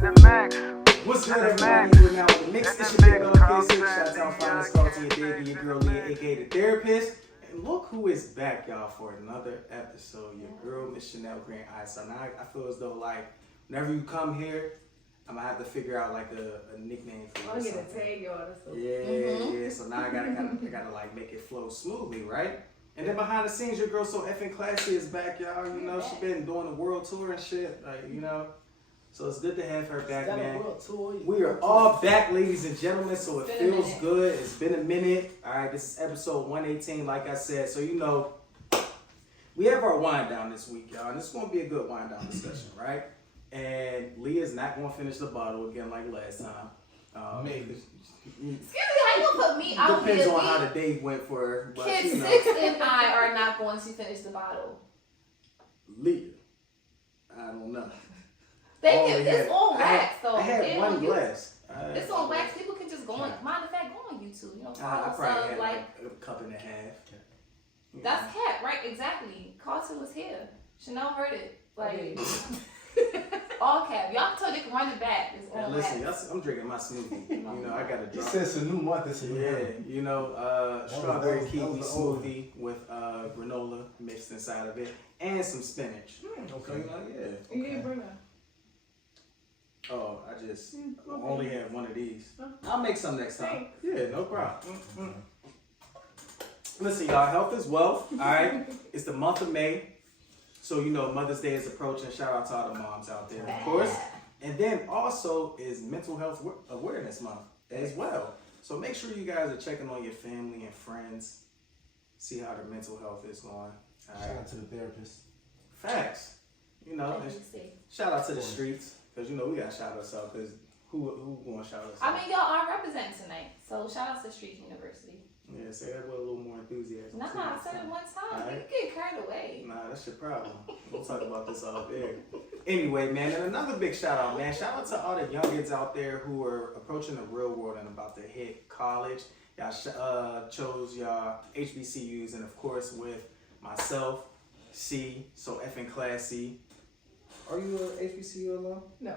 What's good, everybody? We're now in the mix. It's your big dog K6. Shout out Finest Salty and Davey, your girl Leah, aka the therapist. And look who is back, y'all, for another episode. Your girl, Miss Chanel Grant Ice. So now I feel as though, like, whenever you come here, I'm gonna have to figure out like a nickname for you. I'm gonna tag y'all. Yeah. So now I gotta like make it flow smoothly, right? And then behind the scenes, your girl So Effing Classy is back, y'all. You know, she been doing the world tour and shit, like, you know. So it's good to have her back, man. We are all back, ladies and gentlemen, so it feels good. It's been a minute. All right, this is episode 118, like I said. So, you know, we have our wind down this week, y'all. And it's going to be a good wind down discussion, right? And Leah's not going to finish the bottle again like last time. Maybe. Excuse me, how you gonna put me out? Depends on how the day went for her. But, Kid you know. 6 and I are not going to finish the bottle. Leah, I don't know. It's on wax, though. I had one glass. It's on wax. People can just go on. Mind the fact, go on YouTube. You know, I follow probably had like a cup and a half. that's cat, right? Exactly. Carter was here. Chanel heard it. Like all cap. Y'all told they can run it back. It's on listen, wax. I'm drinking my smoothie. You know, I got to He drop. said it's a new month. It's a new month. You know, strawberry that kiwi was the old smoothie with granola mixed inside of it and some spinach. So, you know, yeah. You didn't bring her. Oh, I just only had one of these. I'll make some next time. Yeah, no problem. Listen, y'all, health is wealth, all right? It's the month of May. So, you know, Mother's Day is approaching. Shout out to all the moms out there, of course. And then also is Mental Health Awareness Month as well. So make sure you guys are checking on your family and friends. See how their mental health is going. All right? Shout out to the therapist. Facts. You know, and shout out to the streets. Because, you know, we got to shout us out. Because who going to shout us out? I mean, y'all are representing tonight. So shout out to Street University. Yeah, say that with a little more enthusiasm. Nah, I said it one time. Right. You get carried away. Nah, that's your problem. We'll talk about this off air. Anyway, man, and another big shout out, man. Shout out to all the youngins out there who are approaching the real world and about to hit college. Y'all chose y'all HBCUs, and of course with myself, C, So Effing Classy. Are you a HBCU alum? No.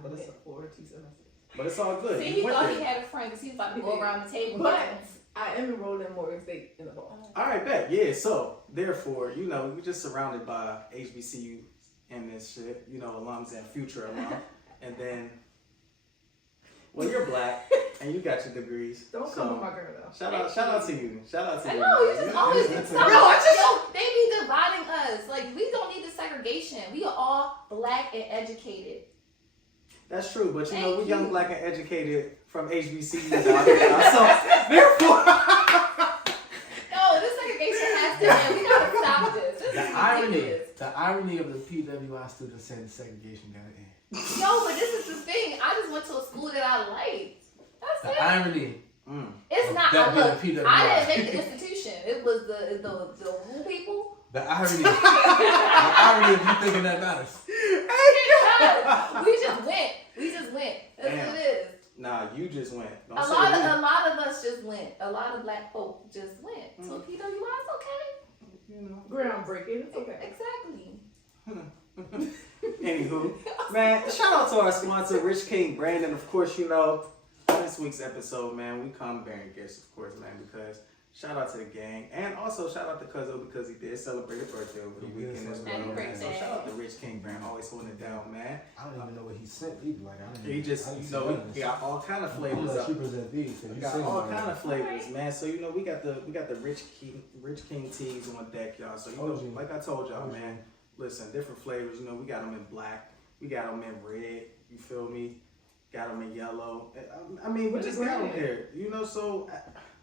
But it's, for 2 semesters. but it's all good. See, You he went thought there. he had a friend because he was about to go around the table. But I am enrolled in Morgan State in the fall. All right, bet. Yeah, so therefore, you know, we're just surrounded by HBCU and this shit, you know, alums and future alum. And then, well, you're black and you got your degrees. Don't come with my girl though. Shout out to you. Shout out to I you. know, you just always That's stop. it. Yo, they be dividing us. Like, we don't need the segregation. We are all black and educated. That's true, but you know, Thank we young, you. black, and educated from HBCUs out here. So, therefore, No, this segregation has to end. We gotta stop this. This is ridiculous. The irony of the PWI students saying the segregation gotta end. No, but this is the thing. I just went to a school that I liked. That's The it. irony. It's not. that Look, being a PWI. I didn't make the institution. It was the who people. The irony. The irony of you thinking that matters. We just went. That's Damn. what it is. nah, you just went. Don't A say lot we. of us just went. A lot of black folk just went. So PWI is okay. You know. Groundbreaking. It's okay. Exactly. Anywho, man, shout out to our sponsor, Rich King Brandon. Of course, you know, on this week's episode, man, we come bearing gifts, of course, man, because shout out to the gang. And also shout out to Cuzzo because he did celebrate his birthday over the He did weekend as well. celebrate. Man. Happy So birthday. shout out to Rich King Brandon, always holding it down, man. I don't even know what he sent either. Like I didn't. He just, I didn't you see know, none of he this. got all kind of I'm flavors gonna let up. you present these. 'Cause We you got seen all them kind already. of flavors, man. So you know we got the Rich King teas on deck, y'all. So you know, OG. like I told y'all, OG. man. Listen, different flavors. You know, we got them in black. We got them in red. You feel me? Got them in yellow. I mean, we What just is got them red? here. You know, so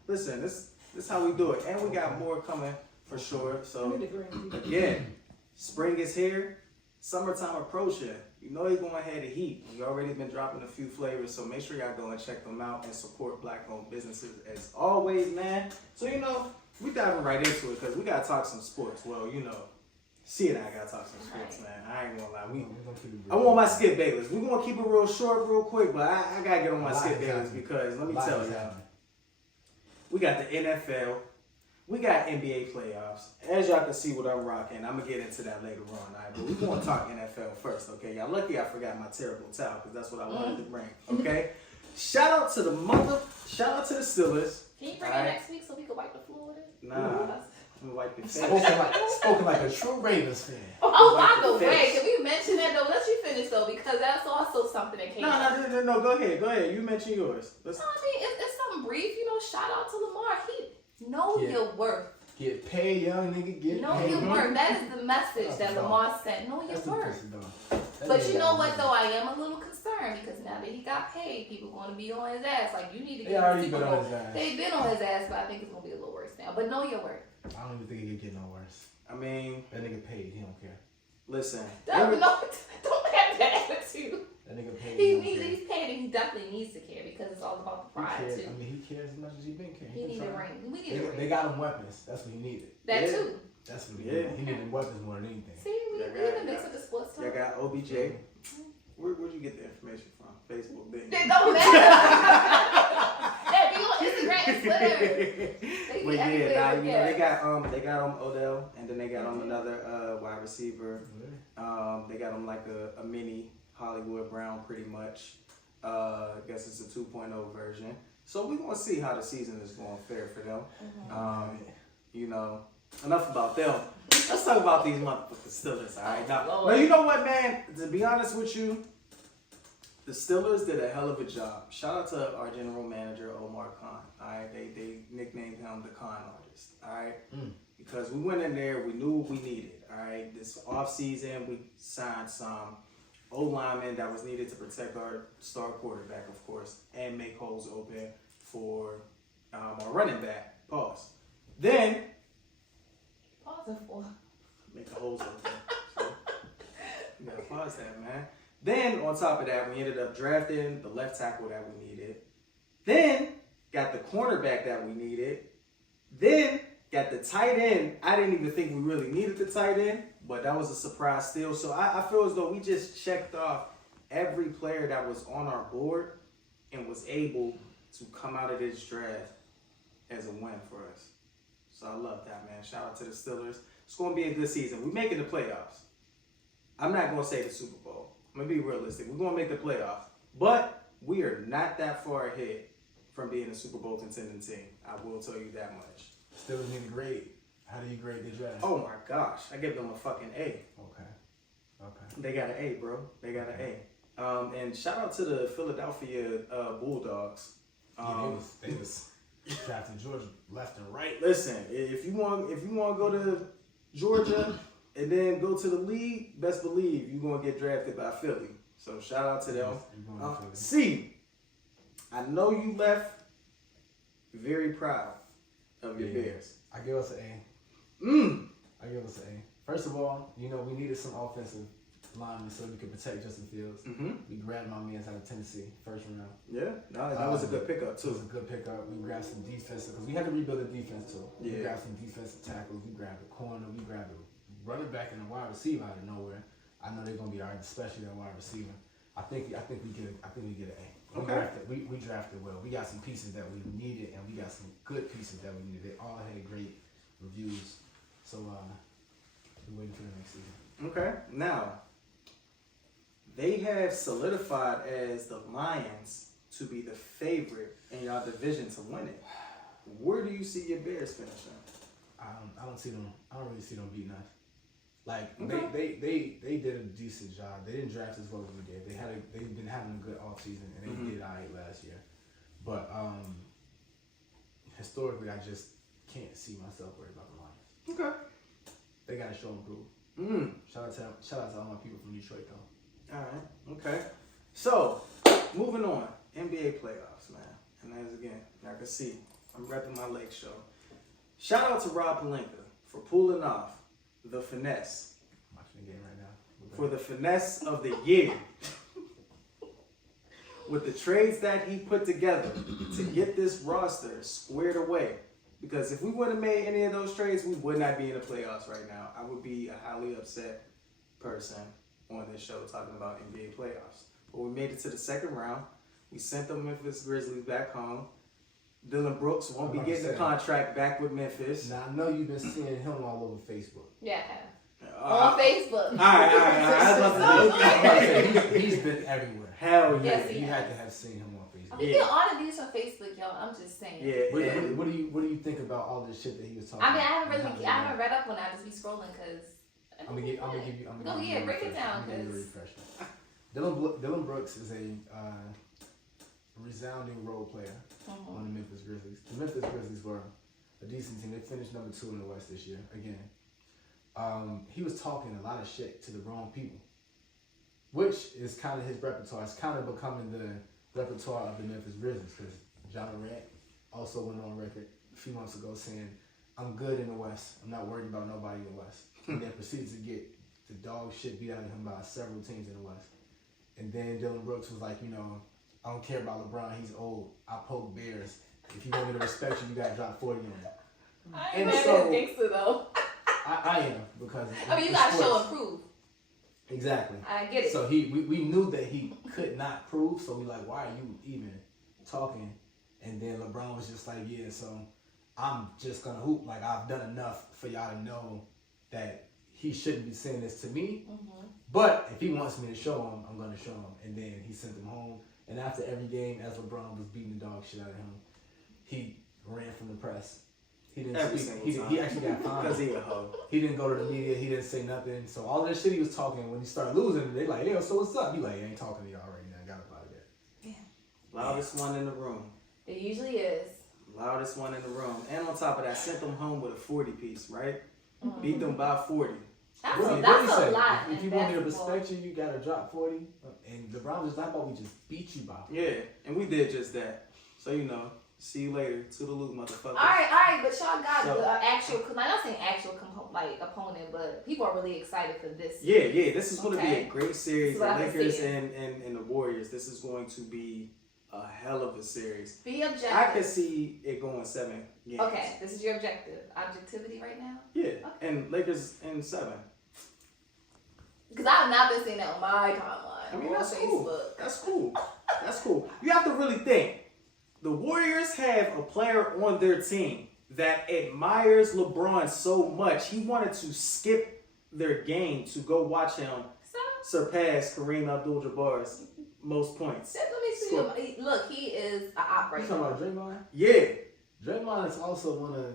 listen, this is how we do it, and we got more coming for sure. So Give me the green tea. again, spring is here. Summertime approaching. You know you're going ahead of heat. We already been dropping a few flavors, so make sure y'all go and check them out and support black-owned businesses as always, man. So you know, we diving right into it because we gotta talk some sports. Well, you know, see it, I gotta talk some sports, man. I ain't gonna lie. We're gonna keep it I real. want my Skip Bayless. We're gonna keep it real short, real quick, but I gotta get on my A lot Skip is Bayless happening. because let me A lot tell is you, happening. we got the NFL, we got NBA playoffs. As y'all can see what I'm rocking, I'm gonna get into that later on. Alright, but we gonna talk NFL first, okay? Y'all lucky I forgot my terrible towel because that's what I wanted to bring. Okay. Shout out to the Steelers. Can you bring Alright. it next week so we can wipe the floor with it? Nah, I'm gonna wipe your face. Spoken like a true Ravens fan. Oh, Wipe by the your way, face. can we mention that though? Let you finish though, because that's also something that came up. No. Go ahead. You mention yours. Let's. No, I mean, it's something brief. You know, shout out to Lamar. He know Yeah. your worth. Get paid, young nigga. Get Know paid. your worth. That is the message That's that the Lamar said. Know your That's the worth. pussy dog. But you know what though? I am a little concerned because now that he got paid, people want to be on his ass. Like, you need to They get already Super been Bowl. on his ass. They've been on his ass, but I think it's gonna be a little worse now. But know your worth. I don't even think it could get no worse. I mean, That nigga paid. He don't care. listen. Don't have that attitude. That nigga paid. He don't needs, care. he's paid and he definitely needs to care because it's all about the He pride cares. too. I mean, he cares as much as he been caring. He been needs a trying. ring. We need a They ring. got him weapons. That's what he needed. That Yeah. too. That's what he Yeah. needed. He needed weapons more than anything. See, we Yeah, even yeah. mix with the sports Y'all talk. got OBJ. Where'd you get the information from? Facebook, didn't you? It don't matter. Hey, be on Instagram and Twitter. They But be yeah, everywhere, nah, you know, yeah. they got Odell, and then they got another wide receiver. They got him like a mini Hollywood Brown, pretty much. I guess it's a 2.0 version. So we're gonna see how the season is going fair for them. You know, enough about them. Let's talk about these motherfucking Steelers, all right? Now, you know what, man? To be honest with you, the Steelers did a hell of a job. Shout out to our general manager, Omar Khan. All right, they nicknamed him the Khan artist. All right, because we went in there, we knew what we needed. All right, this off season, we signed some O linemen that was needed to protect our star quarterback, of course, and make holes open for our running back. Pause. Then Pausing for. make the holes open. So, you gotta pause that, man. Then, on top of that, we ended up drafting the left tackle that we needed. Then, got the cornerback that we needed. Then, got the tight end. I didn't even think we really needed the tight end, but that was a surprise still. So, I feel as though we just checked off every player that was on our board and was able to come out of this draft as a win for us. So, I love that, man. Shout out to the Steelers. It's going to be a good season. We're making the playoffs. I'm not going to say the Super Bowl. I'm going to be realistic. We're going to make the playoffs. But we are not that far ahead from being a Super Bowl contending team. I will tell you that much. Steelers need a grade. How do you grade the draft? Oh my gosh. I give them a fucking A. Okay. They got an A, bro. They got an A. And shout out to the Philadelphia Bulldogs. They was drafting Georgia left and right. Listen, if you want to go to Georgia and then go to the league, best believe you're going to get drafted by Philly. So shout out to them. C, I know you left very proud of your Bears. I give us an A. I give us an A. First of all, you know, we needed some offensive linemen so we could protect Justin Fields. We grabbed my man out of Tennessee, first round. Yeah, that was a good pickup It was too. a good pickup. We grabbed some defensive, because we had to rebuild the defense too. We Yeah. grabbed some defensive tackles. We grabbed a corner. We grabbed a running back and a wide receiver out of nowhere. I know they're gonna be alright, especially that wide receiver. I think we get an A. Okay. We drafted well. We got some pieces that we needed, and we got some good pieces that we needed. They all had great reviews. So we're waiting for the next season. Okay, now they have solidified as the Lions to be the favorite in your division to win it. Where do you see your Bears finishing? I don't see them. I don't really see them beating us. Like Okay. they did a decent job. They didn't draft as well as we did. They've been having a good offseason, and they did alright last year. But historically, I just can't see myself worried about the Lions. Okay. They got to show and prove. Shout out to all my people from Detroit though. All right. Okay. So, moving on. NBA playoffs, man. And as again, I can see, I'm repping my Lake show. Shout out to Rob Pelinka for pulling off the finesse. I'm watching the game right now. For the finesse of the year. With the trades that he put together to get this roster squared away. Because if we wouldn't have made any of those trades, we would not be in the playoffs right now. I would be a highly upset person on this show talking about NBA playoffs. But we made it to the second round. We sent the Memphis Grizzlies back home. Dylan Brooks won't be I'm about to getting the say. contract back with Memphis. Now I know you've been seeing him all over Facebook. Yeah. Uh, On Facebook. All right. I was about to say, He's been everywhere. hell yeah. Yes, he You has. had to have seen him on Facebook. We get all of these from Facebook, y'all. I'm just saying. Yeah, and What do you think about all this shit that he was talking? I mean, I about? haven't read up on it. I just be scrolling because. I'm gonna give you. No, yeah, break it down, I'm gonna give you a 'cause- refresher. Dylan Brooks is a resounding role player Mhm. on the Memphis Grizzlies. The Memphis Grizzlies were a decent team. They finished number 2 in the West this year again. He was talking a lot of shit to the wrong people, which is kind of his repertoire. It's kind of becoming the repertoire of the Memphis Grizzlies because John Morant also went on record a few months ago saying, "I'm good in the West. I'm not worried about nobody in the West." And then proceeds to get the dog shit beat out of him by several teams in the West. And then Dylan Brooks was like, I don't care about LeBron. He's old. I poke bears. If you want me to respect you, you gotta drop 40 on him. I And ain't so- mad at gangster though. I am because I mean, you it's gotta show sports. and prove. Exactly. I get it. So we knew that he could not prove. So we like, why are you even talking? And then LeBron was just like, yeah. So I'm just gonna hoop. Like I've done enough for y'all to know that he shouldn't be saying this to me. Mhm. But if he wants me to show him, I'm gonna show him. And then he sent him home. And after every game, as LeBron was beating the dog shit out of him, he ran from the press. He didn't Every speak. single He time. actually got fined. because he a hoe. He didn't go to the media. He didn't say nothing. So all that shit he was talking, when he started losing, they like, yeah, so what's up? He like, I ain't talking to y'all right now. I got up out of there. Loudest one in the room. It usually is. Loudest one in the room. And on top of that, sent them home with a 40 piece, right? Mhm. Beat them by 40. That's What a, he that's say? a lot. If in you want me to basketball. respect you, you gotta drop 40. And LeBron was like, how about we just beat you by 40? Yeah, and we did just that. So, see you later. Toodaloo, motherfucker. All right, but y'all got So- the actual. I'm not saying actual opponent, but people are really excited for this. Yeah, this is going to be Okay. a great series. This is The what I've been Lakers seeing. and the Warriors. This is going to be a hell of a series. Be objective. I could see it going 7 games. Okay, this is your objective. Objectivity right now. Yeah, and Lakers in 7. Because I've not been seeing that on my timeline. I mean, on that's Facebook. cool. That's cool. You have to really think. The Warriors have a player on their team that admires LeBron so much, he wanted to skip their game to go watch him So, surpass Kareem Abdul-Jabbar's most points. let me see. Score. Look, he is an You operator. talking about Draymond? Yeah, Draymond is also one of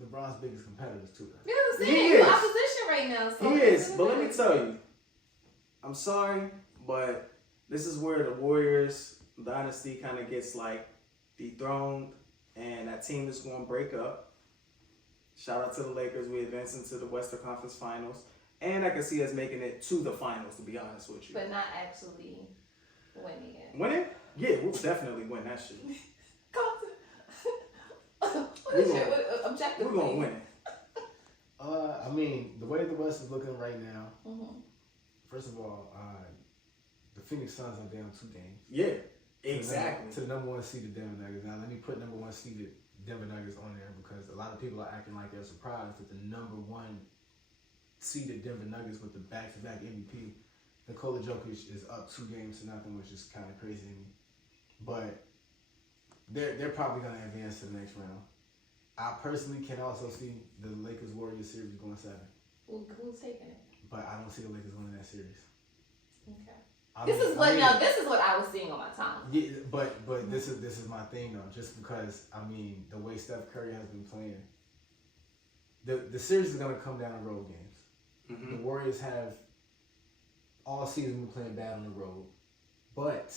LeBron's biggest competitors too. Though. You know what I'm He saying? You're is. opposition right now. So he is. But let me tell you, I'm sorry, but this is where the Warriors dynasty kind of gets dethroned, and that team is going to break up. Shout out to the Lakers. We advance into the Western Conference Finals, and I can see us making it to the finals. To be honest with you, But not actually winning it. winning, yeah, we'll definitely win that shit. What is your objective? We're gonna win it. I mean, the way the West is looking right now, Mm-hmm. first of all, the Phoenix Suns are down 2 games. Yeah, exactly. To the number 1 seeded Denver Nuggets. Now, let me put number 1 seeded Denver Nuggets on there because a lot of people are acting like they're surprised that the number 1 seeded Denver Nuggets with the back-to-back MVP, Nikola Jokic, is up 2 games to nothing, which is kind of crazy to me. But they're probably going to advance to the next round. I personally can also see the Lakers Warriors series going 7, Who's taking it? but I don't see the Lakers winning that series. Okay. I This mean- is what I mean- now. This is what I was seeing on my timeline. Yeah, but this is my thing though. Just because the way Steph Curry has been playing, the series is gonna come down to road games. Mm-hmm. The Warriors have all season been playing bad on the road, but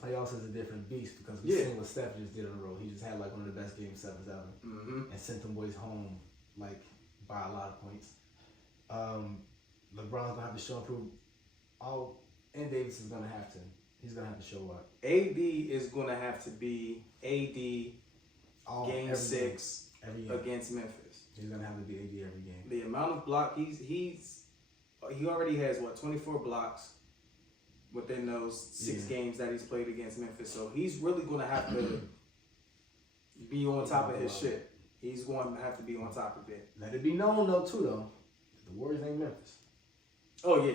playoffs is a different beast because we've seen what Steph just did on the road. He just had one of the best game 7s ever Mm-hmm. and sent them boys home by a lot of points. LeBron's gonna have to show and prove. And Davis is gonna have to. He's gonna have to show up. AD is gonna have to be AD game every 6 game, every game. against Memphis. He's gonna have to be AD every game. The amount of block he already has 24 blocks within those 6 games that he's played against Memphis. So he's really gonna have to be on top of his shit. He's going to have to be on top of it. Let it be known though, the Warriors ain't Memphis. Oh yeah,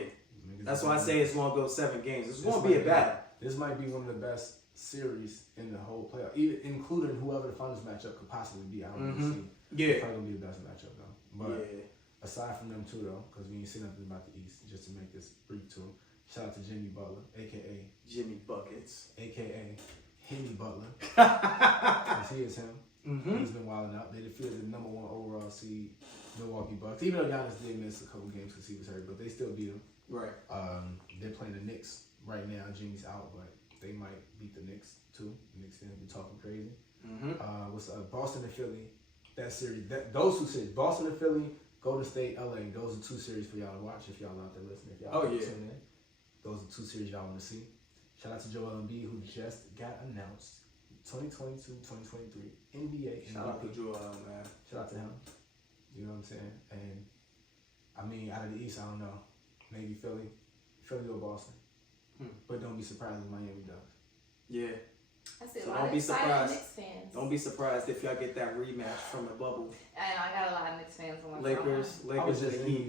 that's why I say it's gonna go 7 games. It's gonna be a battle. This might be one of the best series in the whole playoff, even including whoever the finals matchup could possibly be. I don't really see. Yeah. It's probably gonna be the best matchup though. But Yeah. aside from them two though, because we ain't seen nothing about the East, just to make this brief too. Shout out to Jimmy Butler, aka Jimmy Buckets. Henny Butler, because he is him. Mm-hmm. He's been wilding out. They defeated the number 1 overall seed Milwaukee Bucks. Even though Giannis did miss a couple games because he was hurt, but they still beat him. Right. They're playing the Knicks right now. Jimmy's out, but they might beat the Knicks too. The Knicks fans be talking crazy. Mm-hmm. What's Boston and Philly? That series, those two series, Boston and Philly, Golden State, LA. Those are 2 series for y'all to watch if y'all out there listening. If y'all tune in, those are 2 series y'all want to see. Shout out to Joel Embiid who just got announced 2022-2023 NBA MVP. Shout out to Joel, man. Shout out to him. You know what I'm saying? And I mean, out of the East, I don't know. Maybe Philly or Boston. But don't be surprised if Miami does. Yeah. I said, So a lot don't of be excited surprised. Knicks fans. Don't be surprised if y'all get that rematch from the bubble. And I got a lot of Knicks fans on my phone. Lakers I was just and in the New Heat.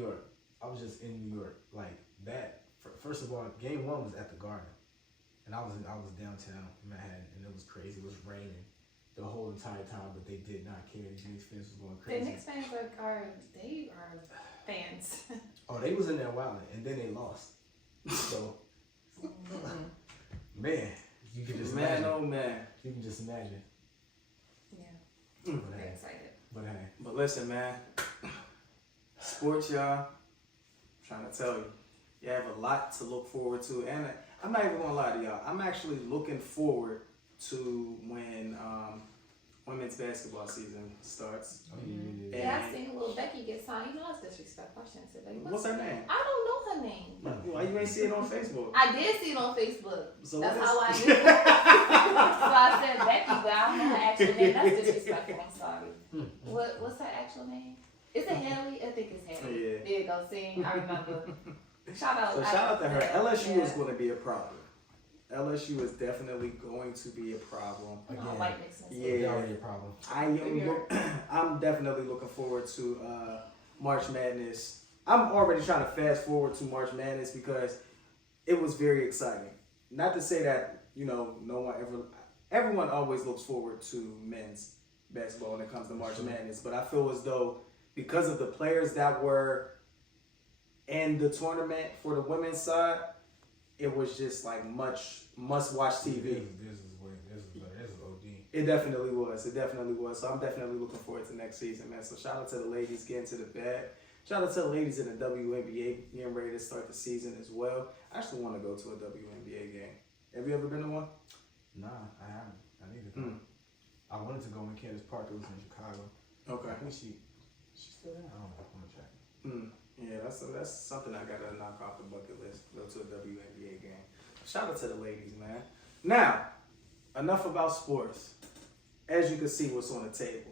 York. Like that. First of all, Game 1 was at the Garden, and I was downtown Manhattan, and it was crazy. It was raining the whole entire time, but they did not care. The Knicks fans was going The crazy. Knicks fans are fans. Oh, they was in there wilding, and then they lost. So, man, you can just imagine. Oh man. You can just imagine. Yeah. But Very hey, excited. But listen, man. Sports, y'all. I'm trying to tell you. You have a lot to look forward to. And I'm not even going to lie to y'all. I'm actually looking forward to when women's basketball season starts. Oh, yeah. Yeah, I seen a little Becky get signed. You know it's disrespectful. I shouldn't say Becky. What's her name? I don't know her name. Why you ain't see it on Facebook? I did see it on Facebook. So That's what how I is- knew. So I said Becky, but I don't know her actual name. That's disrespectful. I'm sorry. What's her actual name? Is it Haley? I think it's Haley. Yeah. There you go. See, I remember. Shout out. So shout out to her. Yeah, LSU yeah. is going to be a problem. LSU is definitely going to be a problem. No, Again. white Knicks fans. Yeah. It's already a problem. I'm definitely looking forward to March Madness. I'm already trying to fast forward to March Madness because it was very exciting. Not to say that, everyone always looks forward to men's basketball when it comes to March Madness, but I feel as though because of the players that were in the tournament for the women's side, it was just like much must-watch TV. This is OD. It definitely was. So I'm definitely looking forward to next season, man. So shout out to the ladies getting to the bag. Shout out to the ladies in the WNBA getting ready to start the season as well. I actually want to go to a WNBA game. Have you ever been to one? Nah, I haven't. I need to go. I wanted to go when Candace Parker was in Chicago. Okay. I think she's still there. I don't know. I'm gonna check. Yeah, that's something I gotta knock off the bucket list. Go to a WNBA game. Shout out to the ladies, man. Now, enough about sports. As you can see, what's on the table.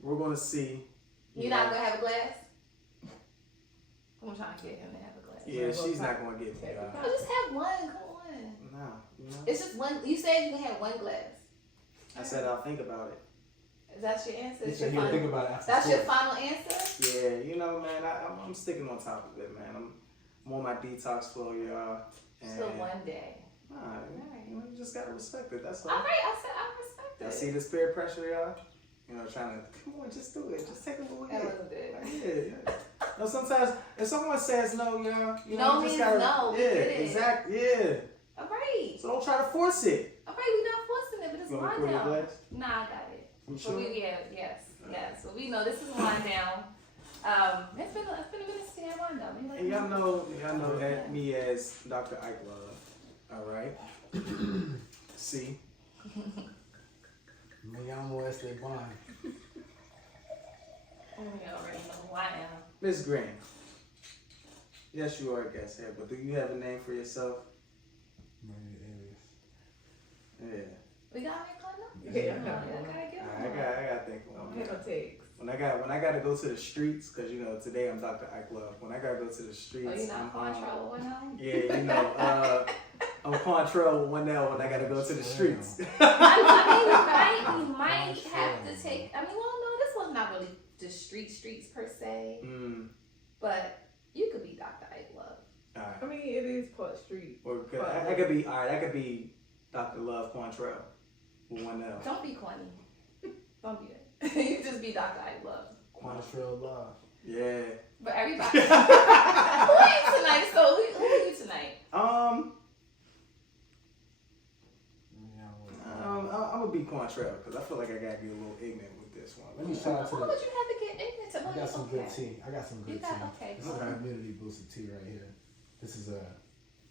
We're gonna see. You're not gonna have a glass? I'm trying to get him to have a glass. Yeah, she's not gonna get me. No, just have one. Come on. No. It's just one. You said you can have one glass. I said I'll think about it. Is that your answer? He Is said your he'll think final, about it after that's your sports. final answer? Yeah, man, I'm sticking on top of it, man. I'm on my detox flow, y'all. And Still one day. Nah, you just gotta respect it. That's all. All right, I said I respect Y'all it. see this peer pressure, y'all? Trying to come on, just do it. Just take a little That hit. was good. Yeah. No, sometimes if someone says no, y'all, you No just means gotta, no. We Yeah, get it. exactly. Yeah. All right. So don't try to force it. All right, we're not forcing it, but it's You want me to wind pour your down. glass? Nah, I got it. You But sure? yes. So we know this is wind down. It's been a minute since we had wind down. And y'all know that me as Dr. Ike Love. All right. See. Me llamo Esteban. We already know who I am. Miss Green. Yes, you are a guest here, but do you have a name for yourself? Maybe alias. Yeah. We got it, Clinton? Yeah, I gotta get I one. got to think of I one. don't have no takes. When I got to go to the streets, because today I'm Dr. Ike Love. When I got to go to the streets, Oh, you're not I'm control one now? Yeah, I'm Quantrell with one L when I got to go to the streets. I mean, you might have to take. I mean, well, no, this was not really the streets per se, but you could be Dr. Ike Love. All right. I mean, it is part street. Or I could be all right. I could be Dr. Love Quantrell with one L. Don't be corny. Don't be that. You just be Dr. I Love. Quantrill Love. Yeah. But everybody. Who are you tonight? So who are you tonight? I'm gonna be Quantrell because I feel like I gotta get a little ignorant with this one. Let me shout out to Why the. would you have to get ignorant to I got some okay. good tea. I got some You good got, tea. okay. This is our immunity boosted tea right here. This is a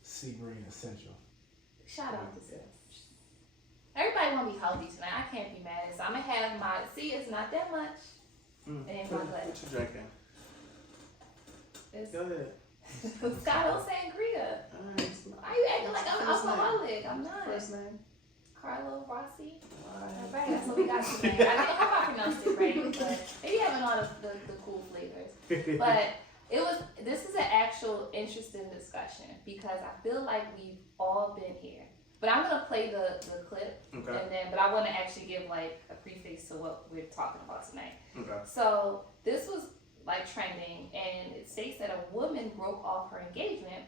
Sea Green Essential. Shout out to sis. Everybody want to be healthy tonight. I can't be mad. So I'm going to have my, see, it's not that much. And What my glass. you drinking? It's Go ahead. Moscato Sangria. Alright. Why you acting like I'm First name. alcoholic? I'm not. First name? Carlo Rossi. Alright. Right, that's what we got today. I hope I pronounced it right, but maybe having all the cool flavors. But this is an actual interesting discussion because I feel like we've all been here. But I'm gonna play the clip, Okay. and then I want to actually give like a preface to what we're talking about tonight. Okay. So this was like trending, and it states that a woman broke off her engagement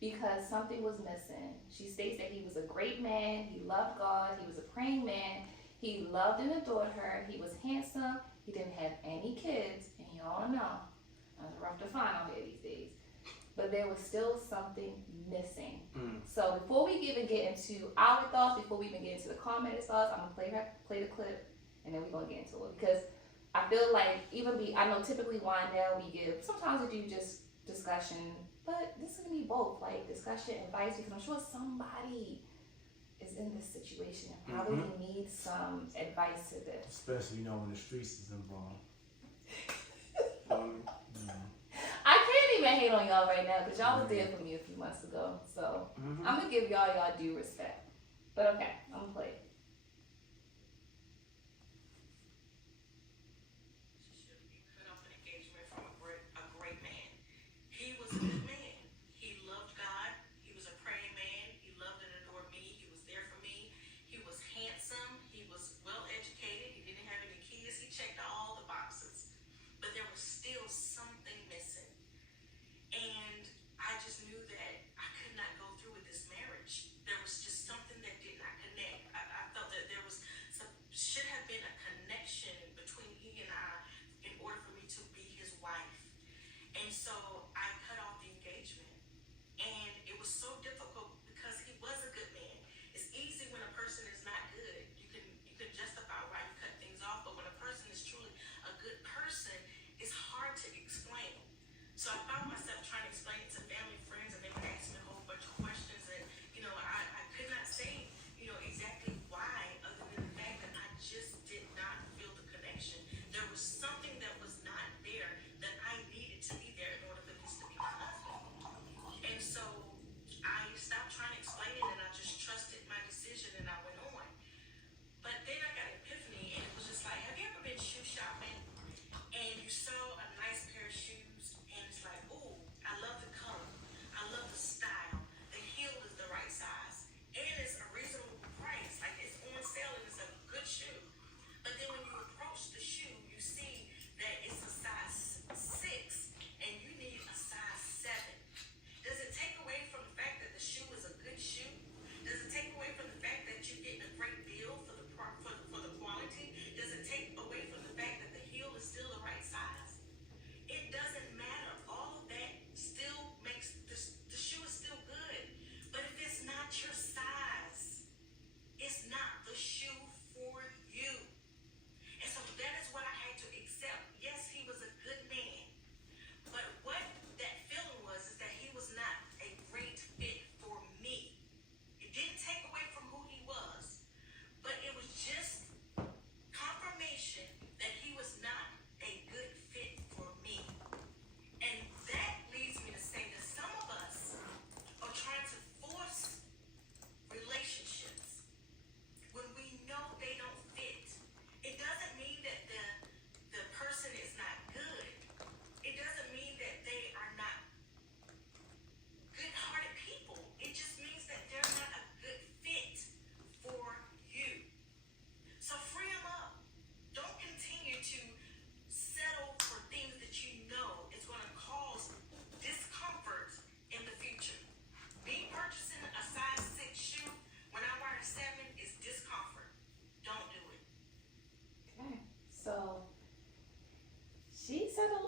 because something was missing. She states that he was a great man, he loved God, he was a praying man, he loved and adored her, he was handsome, he didn't have any kids, and y'all know, it's rough to find out here these days. But there was still something missing. So before we even get into our thoughts, before we even get into the commented thoughts, I'm gonna play the clip, and then we're gonna get into it because I feel like I know typically Wandale we give, sometimes we do just discussion, but this is gonna be both, like discussion, advice, because I'm sure somebody is in this situation and probably needs some advice to this. Especially, when the streets is involved. I can't even hate on y'all right now because y'all was there for me a few months ago, so I'm gonna give y'all due respect. But okay, I'm gonna play it.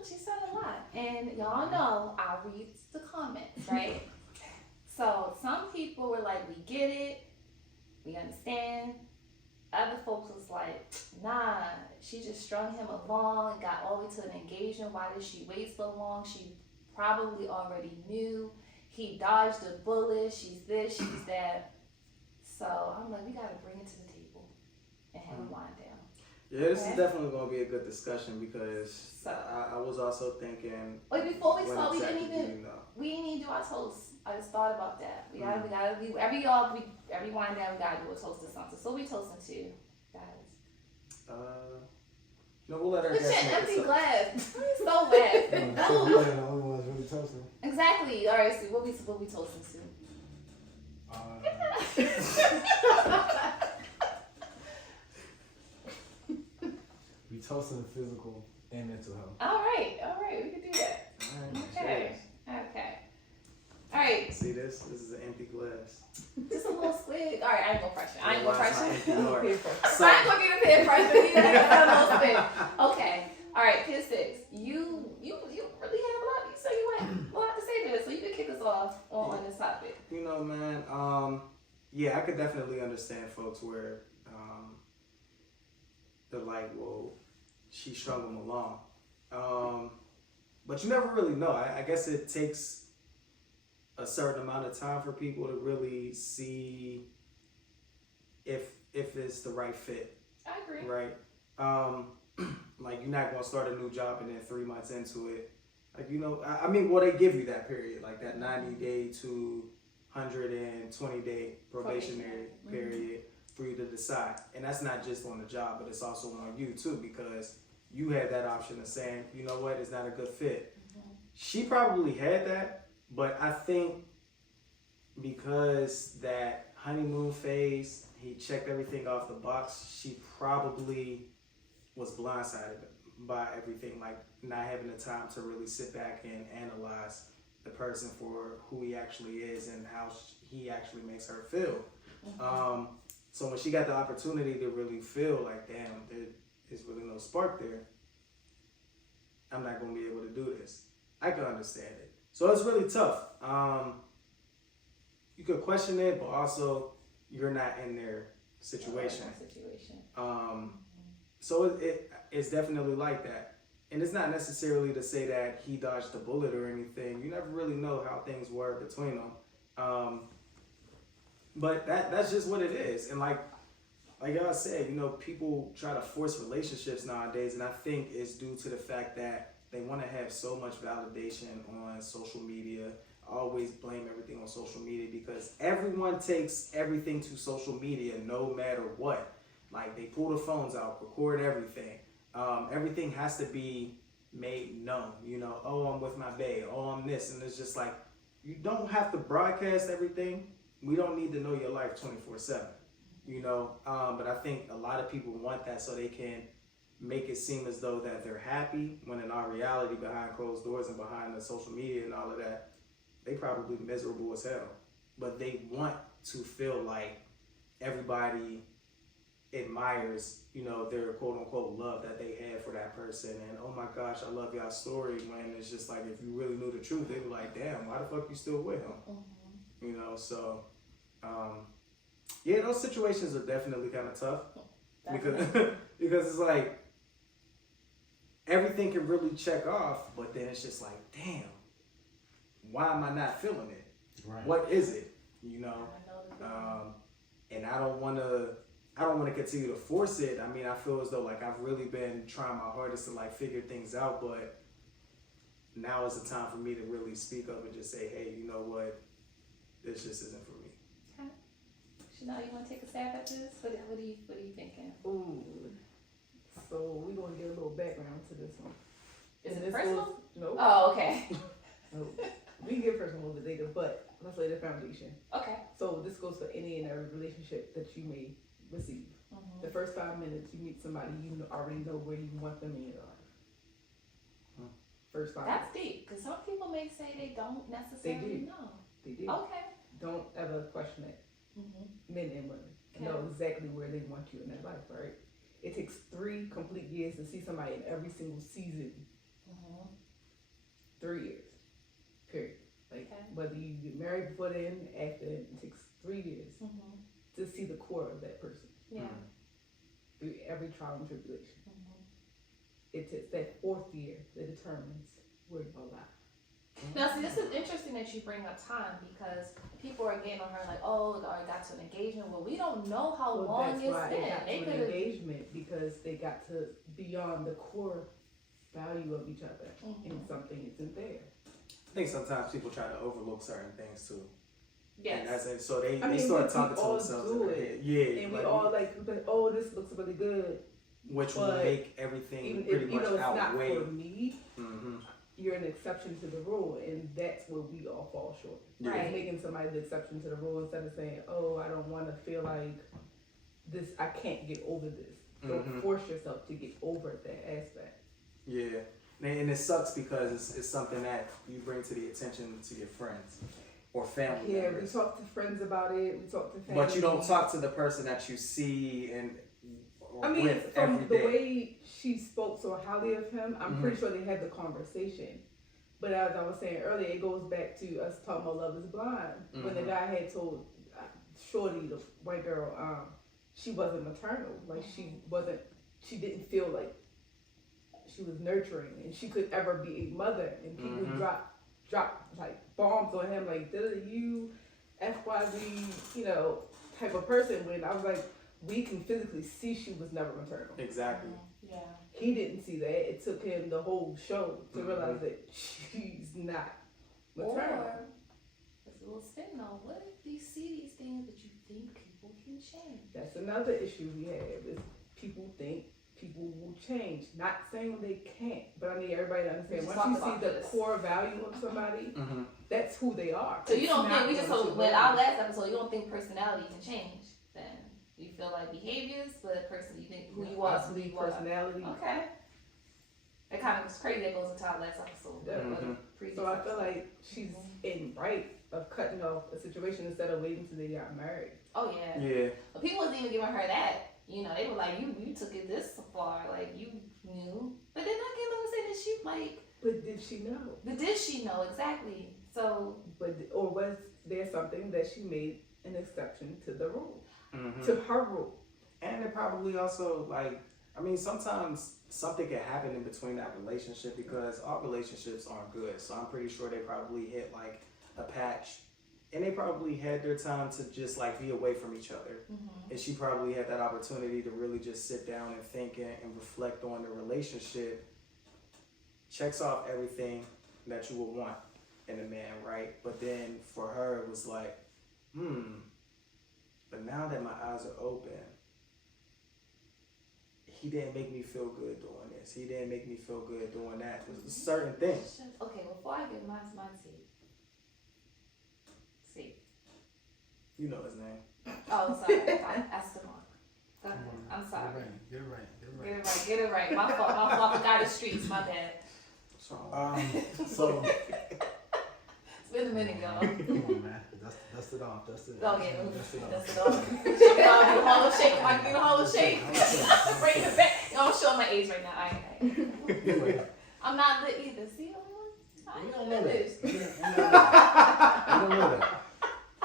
She said a lot. And y'all know I read the comments, right? So some people were like, we get it, we understand. Other folks was like, nah, she just strung him along, got all the way to an engagement. Why did she wait so long? She probably already knew. He dodged a bullet. She's this, she's that. So I'm like, we gotta bring it to the table and have a wind down. Yeah, this Okay. is definitely going to be a good discussion because So I was also thinking. wait, before we what start, exactly we didn't even do you know? we didn't even do our toast. I just thought about that. We gotta every wind down we gotta do a toast to something. So we toasting to, guys. No, we'll let her Look guess. at make empty it. glass. so wet. So No. we are the only ones really toasting. Exactly. All right. So what we toasting to? We toasting physical and mental health. All right. We can do that. All right, Okay. Okay. All right. cheers. See this? This is an empty glass. Just a little swig. All right. I ain't gonna pressure. I ain't gonna Otherwise, my pressure. empty heart. So I ain't gonna get a peer pressure. You got a little spin. Okay. All right. Pier 6. You really have a lot. You say you had a lot to say to this, so you can kick us off on this topic. You know, man. Yeah, I could definitely understand folks where they're like, well, she strung him along. But you never really know. I guess it takes a certain amount of time for people to really see if it's the right fit, I agree. right? Like you're not gonna start a new job and then 3 months into it, like I mean, well, they give you that period, like that 90-day to 120-day probationary period for you to decide, and that's not just on the job, but it's also on you too, because you had that option of saying, you know what, it's not a good fit. She probably had that, but I think because that honeymoon phase, he checked everything off the box, she probably was blindsided by everything, like not having the time to really sit back and analyze the person for who he actually is and how he actually makes her feel. So when she got the opportunity to really feel like, damn, there's really no spark there, I'm not going to be able to do this. I can understand it. So it's really tough. You could question it, but also you're not in their situation. So it's definitely like that. And it's not necessarily to say that he dodged a bullet or anything. You never really know how things were between them. But that's just what it is. And like y'all said, people try to force relationships nowadays, and I think it's due to the fact that they want to have so much validation on social media. I always blame everything on social media because everyone takes everything to social media no matter what. Like they pull the phones out, record everything. Everything has to be made known. Oh, I'm with my bae. Oh, I'm this. And it's just like, you don't have to broadcast everything. We don't need to know your life 24/7. But I think a lot of people want that so they can make it seem as though that they're happy, when in our reality, behind closed doors and behind the social media and all of that, they probably miserable as hell. But they want to feel like everybody admires, their quote unquote love that they have for that person. And oh my gosh, I love y'all's story, when it's just like, if you really knew the truth, they'd be like, damn, why the fuck you still with him? So yeah, those situations are definitely kind of tough because it's like everything can really check off, but then it's just like, damn, why am I not feeling it? Right. What is it? And I don't want to continue to force it. I mean, I feel as though like I've really been trying my hardest to like figure things out, but now is the time for me to really speak up and just say, hey, you know what? This just isn't for me. Okay. Chanel, you want to take a stab at this? What are you thinking? Ooh. So we're gonna get a little background to this one. Is And it this personal? goes- no. Oh, okay. No. We can get personal a little bit later, but let's lay the foundation. Okay. So this goes for any and every relationship that you may receive. The first 5 minutes you meet somebody, you already know where you want them in your life. First 5 That's minutes. deep, because some people may say they don't necessarily do. know. They do. Okay. Don't ever question it. Men and women know exactly where they want you in their life, right? It takes 3 complete years to see somebody in every single season 3 years. Period. Like Okay. whether you get married before then, after then, it takes 3 years Mm-hmm. to see the core of that person Yeah. through every trial and tribulation. Mm-hmm. It's that 4th year that determines where to go live. Now, see, this is interesting that you bring up time because people are getting on her like, oh, I got to an engagement. Well, we don't know how Well, long that's it's why been. they got They to could an have. engagement because they got to beyond the core value of each other, Mm-hmm. and something isn't there. I think sometimes people try to overlook certain things too. And, Yes. so they I mean, start we talking to all themselves do in their it. head. Yeah, And we like, all like, oh, this looks really good. which will but make everything Even pretty if you much know it's not outweigh. for me, Mm-hmm. you're an exception to the rule, and that's where we all fall short. Yeah. Right. It's making somebody the exception to the rule instead of saying, oh, I don't want to feel like this, I can't get over this. Don't Mhm. force yourself to get over that aspect. Yeah, and it sucks because it's something that you bring to the attention to your friends or family Yeah, we members, talk to friends about it, we talk to family. but you don't talk to the person that you see and or I mean, with from every the day. way she spoke so highly of him, I'm Mhm. pretty sure they had the conversation. But as I was saying earlier, it goes back to us talking about Love is Blind. When the Mhm. guy had told Shorty, the white girl, she wasn't maternal. Like she didn't feel like she was nurturing and she could ever be a mother. And people Mhm. drop like bombs on him, like, you FYZ, type of person. When I was like, we can physically see she was never maternal. Exactly. Yeah. He didn't see that. It took him the whole show to Mhm. realize that she's not maternal. Or there's a little spin on. What if you see these things but you think people can change? That's another issue we have is people think people will change. Not saying they can't, but I need everybody to We understand just once you talked see about the this. core value of somebody, Mm-hmm. that's who they are. So you It's don't not think we just going told to with go- our last episode, you don't think personality can change? Then you feel like behaviors, but a person you think who you are, I is who believe you are. personality. Okay. It kind of was crazy that goes into our last episode. Yeah. but Mhm. previous So I feel episode. like she's in right of cutting off a situation instead of waiting till they got married. Oh yeah. Yeah. But people wasn't even giving her that. They were like, you took it this far, like you knew. But then I came up and said that she like, But did she know? but did she know exactly? So Or was there something that she made an exception to the rule, Mm-hmm. to her rule? And it probably also sometimes something can happen in between that relationship because all relationships aren't good. So I'm pretty sure they probably hit like a patch, and they probably had their time to just like be away from each other. And she probably had that opportunity to really just sit down and think and reflect on the relationship. Checks off everything that you would want in a man, right? But then for her, it was like, but now that my eyes are open, he didn't make me feel good doing this. He didn't make me feel good doing that. There's certain things. Okay, before I get my tea. See. You know his name. Oh, sorry. Esteban. Go ahead. I'm sorry. Get it right. Get it right. My fault. I forgot the streets. My bad. What's wrong? So It's been a minute, y'all. come on, man. Dust it off. Dust it. Oh yeah, Dust it off. that's it all. Shake it off. Do the Harlem Shake. Like do the Harlem Shake. Bring it back. I'm showing my age right now. Anyway, I'm not lit either. See, I we ain't don't know lit. that. We don't know that.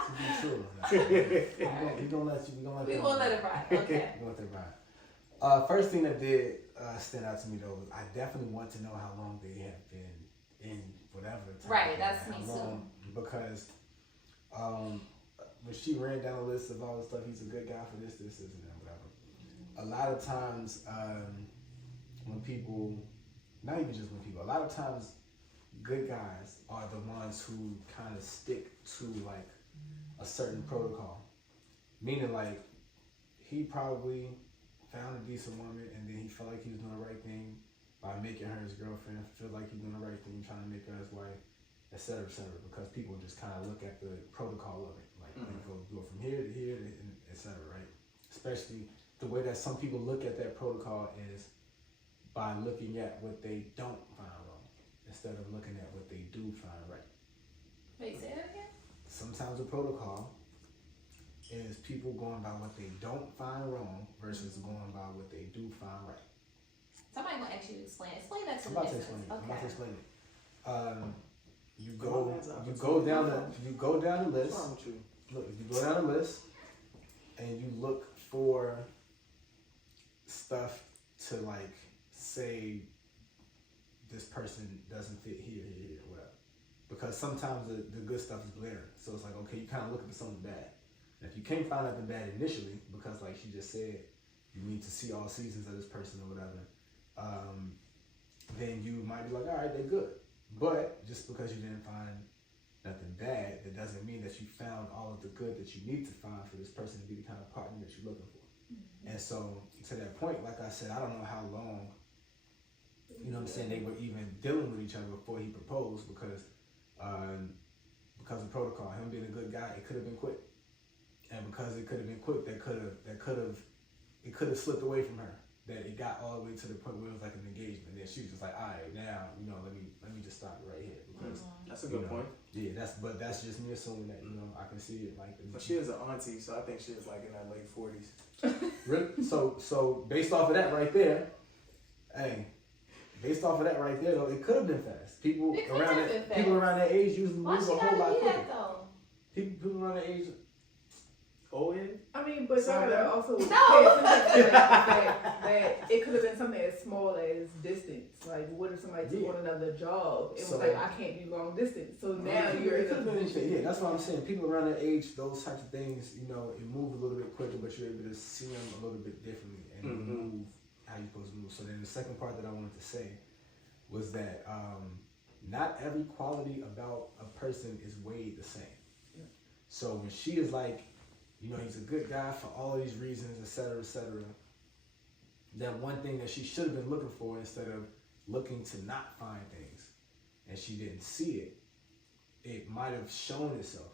To be true. We gonna let We that gonna let ride. it ride. Okay. We gonna let that ride. First thing that did stand out to me though was I definitely want to know how long they have been in whatever time. Right, that's How me too. long, because when she ran down the list of all the stuff, he's a good guy for this, and that, whatever. A lot of times, when people, not even just when people, a lot of times, good guys are the ones who kind of stick to like a certain protocol. Meaning like, he probably found a decent woman and then he felt like he was doing the right thing by making her his girlfriend, feel like he's doing the right thing, trying to make her his wife, etc., because people just kind of look at the protocol of it. Like, they go do it from here to here, and etc., right? Especially the way that some people look at that protocol is by looking at what they don't find wrong instead of looking at what they do find right. Wait, say that again? Sometimes the protocol is people going by what they don't find wrong versus going by what they do find right. Somebody gonna actually explain that to I'm the about to listeners. explain it. I'm about to explain it. You go down the list. What's wrong with you? Look, you go down the list, and you look for stuff to like say this person doesn't fit here, whatever. Because sometimes the good stuff is glaring. So it's like, okay, you kind of looking for something bad. And if you can't find nothing bad initially, because like she just said, you need to see all seasons of this person or whatever, then you might be like, all right, they're good. But just because you didn't find nothing bad, that doesn't mean that you found all of the good that you need to find for this person to be the kind of partner that you're looking for. Mm-hmm. And so to that point, like I said, I don't know how long, you know what I'm saying, they were even dealing with each other before he proposed, because of protocol, him being a good guy, it could have been quick. And because it could have been quick, it could have slipped away from her. That it got all the way to the point where it was like an engagement. And then she was just like, all right, now, you know, let me just stop it right here, because that's a good point. Yeah, that's just me assuming that, you know, I can see it like. But she is an auntie, so I think she was like in her late 40s. Really? So based off of that right there, though, it could have been fast. People around that age usually move a whole lot quicker. People around that age. Oh yeah. I mean, but there also No. that it could have been something as small as distance. Like, what if somebody took on another job? It was like, I can't do long distance. So now you're in a position. Yeah, that's what I'm saying. People around that age, those types of things, you know, it move a little bit quicker, but you're able to see them a little bit differently and move how you're supposed to move. So then the second part that I wanted to say was that not every quality about a person is weighed the same. Yeah. So when she is like, you know, he's a good guy for all of these reasons, etc., etc., that one thing that she should have been looking for, instead of looking to not find things, and she didn't see it, it might have shown itself.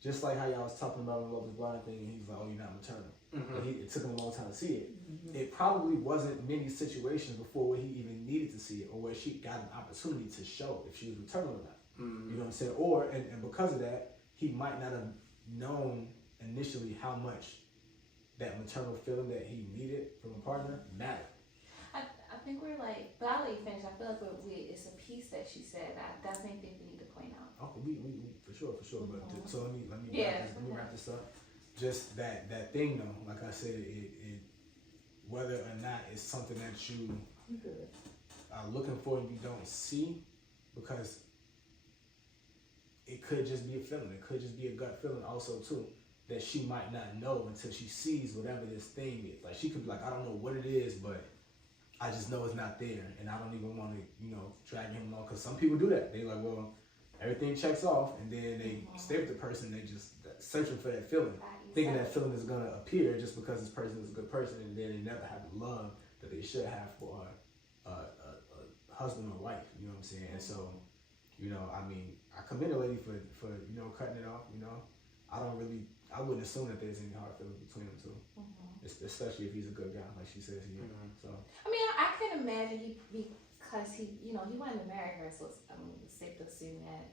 Just like how y'all was talking about the Love is Blind thing, and he's like, oh, you're not maternal. Mm-hmm. It took him a long time to see it. Mm-hmm. It probably wasn't many situations before where he even needed to see it, or where she got an opportunity to show if she was maternal or not. Mm-hmm. You know what I'm saying? Or, and because of that, he might not have known initially how much that maternal feeling that he needed from a partner mattered. I think we're like, but I'll let you finish. I feel like it's a piece that she said that I definitely think we need to point out. Okay, we for sure. But so let me wrap this up. Just that thing though, like I said, it whether or not it's something that you are looking for and you don't see, because it could just be a feeling. It could just be a gut feeling also too, that she might not know until she sees whatever this thing is. Like, she could be like, I don't know what it is, but I just know it's not there, and I don't even want to, you know, drag him along. Because some people do that. They like, well, everything checks off, and then they stay with the person. They just searching for that feeling, thinking that feeling is gonna appear just because this person is a good person, and then they never have the love that they should have for a husband or wife. You know what I'm saying? And so, you know, I mean, I commend the lady for you know, cutting it off. You know, I wouldn't assume that there's any hard feelings between them two, especially if he's a good guy, like she says he is. So I mean, I can imagine because he, you know, he wanted to marry her, so it's safe to assume that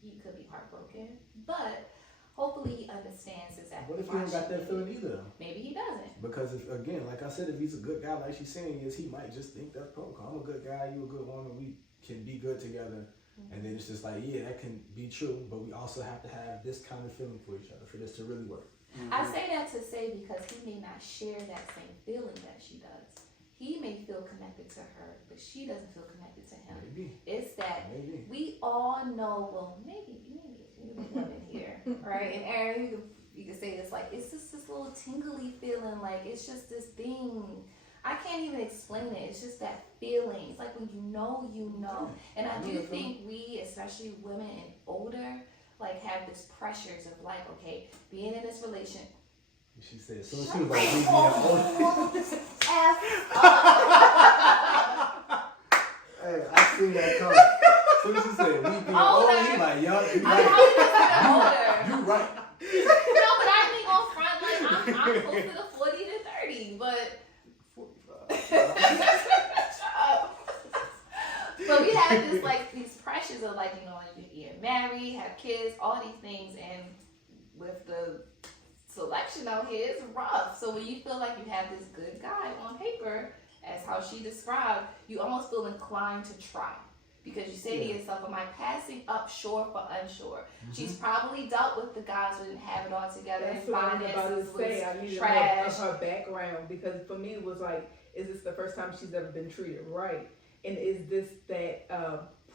he could be heartbroken. But hopefully he understands exactly. What if he don't got that feeling either? Maybe he doesn't. Because if, again, like I said, if he's a good guy, like she's saying he is, he might just think that's protocol. I'm a good guy, you a good woman, we can be good together. And then it's just like, yeah, that can be true, but we also have to have this kind of feeling for each other for this to really work. I say that to say because he may not share that same feeling that she does. He may feel connected to her, but she doesn't feel connected to him. Maybe. It's that we all know, well, maybe women here, right? And Aaron, you can say this, like, it's just this little tingly feeling, like, it's just this thing. I can't even explain it. It's just that feeling. It's like when you know. And I do think we, especially women and older, like, have this pressures of like, okay, being in this relationship. She said, so she was like, being older. Hey, I seen that coming. So she said, we being older. He like, yo, you right. You right. No, but I ain't gonna front like I'm close to the 40 to 30, but. But we have this, like, these pressures of, like, you know, like, you're married, have kids, all these things, and with the selection out here, it's rough. So when you feel like you have this good guy on paper, as how she described, you almost feel inclined to try. Because you say to yourself, am I passing up sure for unsure? She's probably dealt with the guys who didn't have it all together That's and what I was about finances to say. I was needed trash. more of her background because for me it was like, is this the first time she's ever been treated right? And is this that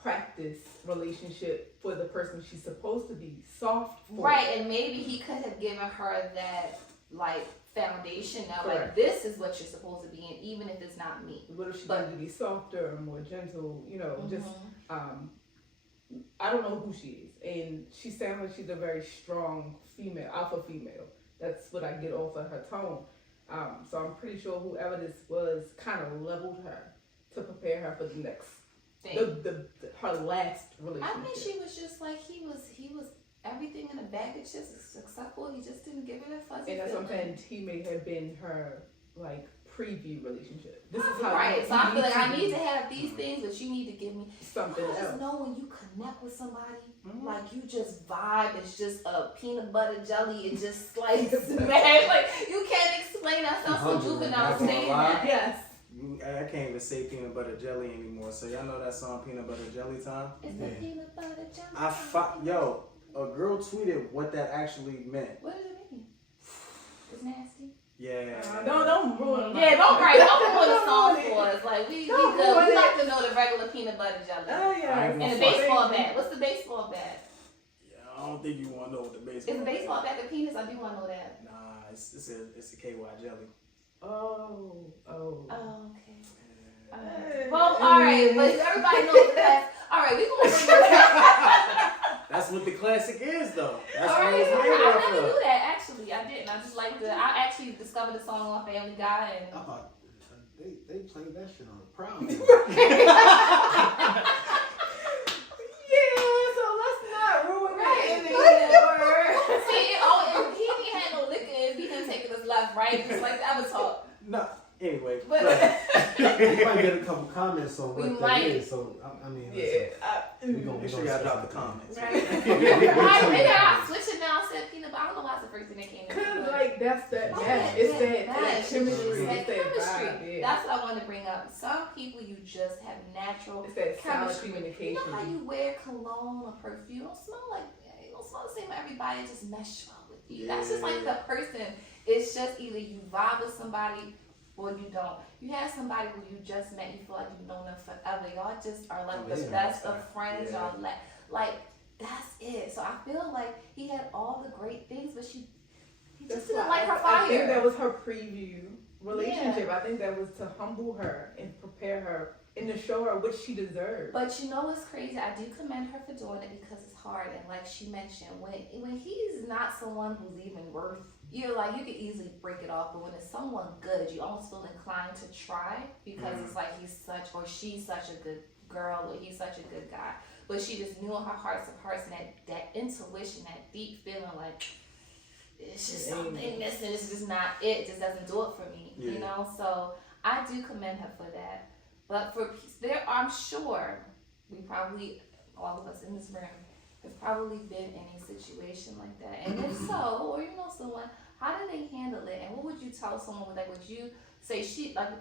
practice relationship for the person she's supposed to be soft for? Right, and maybe he could have given her that like foundation of like Correct. this is what you're supposed to be in, even if it's not me. What if she But- needed to be softer or more gentle? You know, just Mhm. I don't know who she is, and she sounds like she's a very strong female, alpha female. That's what I get off of her tone. So I'm pretty sure whoever this was kind of leveled her to prepare her for the next, Thing. her last I relationship. think she was just like he was everything in the baggage just acceptable. He just didn't give her that fuzzy And that's what I'm feeling. saying. He may have been her like preview relationship. This is how Right, so I feel like I need to be have these things, but you need to give me. something I just else. know when you connect with somebody, Mhm. like you just vibe. It's just a peanut butter jelly. It just slices, man. Like you can't explain that. Sounds so 100, juvenile not gonna saying lie. that. Yes. I can't even say peanut butter jelly anymore. So y'all know that song Peanut Butter Jelly Time? It's Yeah. the peanut butter jelly. Yo, a girl tweeted what that actually meant. What does it mean? It's nasty. Yeah. Don't ruin. Yeah, don't ruin the song ruin it. for us. Like we Don't good. ruin We it. like to know the regular peanut butter jelly. Oh yeah. I ain't gonna And the fuck. baseball bat. What's the baseball bat? Yeah, I don't think you want to know what the baseball. Is the baseball bat the penis? I do want to know that. Nah, it's a KY jelly. Oh. Oh, okay. Yeah. Well, all right, but everybody knows that. All right, we gonna bring this. That's what the classic is, though. That's All what right, it's made I off never of. knew that actually. I didn't. I just like the. I actually discovered the song on Family Guy, I and thought they played that shit on a proud. Yeah. So let's not ruin right. the ending. See, and he didn't have no liquor, and he didn't take us left, right, just like the Avatar. No. Anyway. But We might get a couple comments on We what that might. is. So I mean, Yeah. we gonna Make sure y'all say drop the something. comments. right. Yeah. Right, maybe I switch it now. I said peanut butter. I don't know why it's the first thing that came to me. Cause but- like that's that. Oh, Yeah. It's that that chemistry. that It's that chemistry. vibe. Yeah. That's what I want to bring up. Some people you just have natural It's that solid chemistry. You communication. know how you wear cologne or perfume? You don't smell like you don't smell the same with everybody. It just mesh well with you. That's just like the person. It's just either you vibe with somebody or you don't. You have somebody who you just met. You feel like you've known them forever. Y'all just are like the Yeah. best of friends. Yeah. Y'all like that's it. So I feel like he had all the great things, but he just That's didn't why like her I think that fire. was her preview relationship. I think that was to humble her and prepare her and to show her what she deserved. But you know what's crazy? I do commend her for doing it because it's hard. And like she mentioned, when he's not someone who's even worth, you're like, you could easily break it off. But when it's someone good, you almost feel inclined to try because it's like he's such or she's such a good girl or he's such a good guy. But she just knew in her hearts of hearts and that intuition, that deep feeling like it's just something missing. It's just not it. It just doesn't do it for me. Yeah. You know? So I do commend her for that. But I'm sure we probably, all of us in this room, have probably been in a situation like that. And if so, or you know someone, how do they handle it? And what would you tell someone with like, would you say I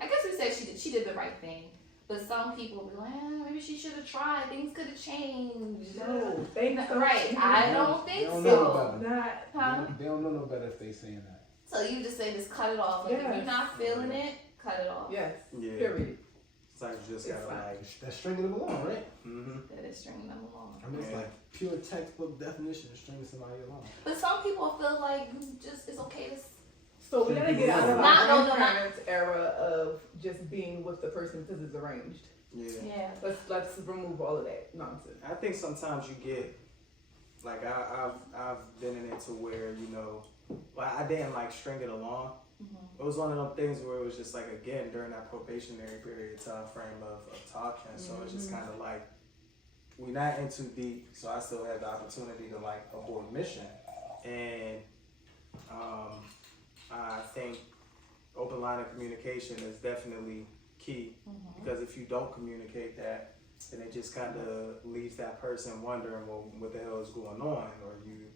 guess we said she did the right thing. But some people will be like, maybe she should have tried. Things could have changed. No, they not Right. I don't think They don't know so. better. Not. Huh? They don't know no better if they saying that. So you just say just cut it off. Like, if Yes. you're not feeling it, cut it off. Yes. Yeah. Period. Sometimes you just It's gotta fine. like. That's stringing them along, right? Mm-hmm. That is stringing them along. I mean, it's Yeah. like pure textbook definition of stringing somebody along. But some people feel like you just it's okay to. So we gotta get out of Not- our no, grandparents' era of just being with the person because it's arranged. Yeah. Yeah. Let's remove all of that nonsense. I think sometimes you get like I've been in it to where well I didn't like string it along. Mm-hmm. It was one of them things where it was just like again during that probationary period time frame of talking, so it's just kind of like we're not in too deep, so I still have the opportunity to like abort mission, and I think open line of communication is definitely key. Because if you don't communicate that, then it just kind of leaves that person wondering, well, what the hell is going on? Or you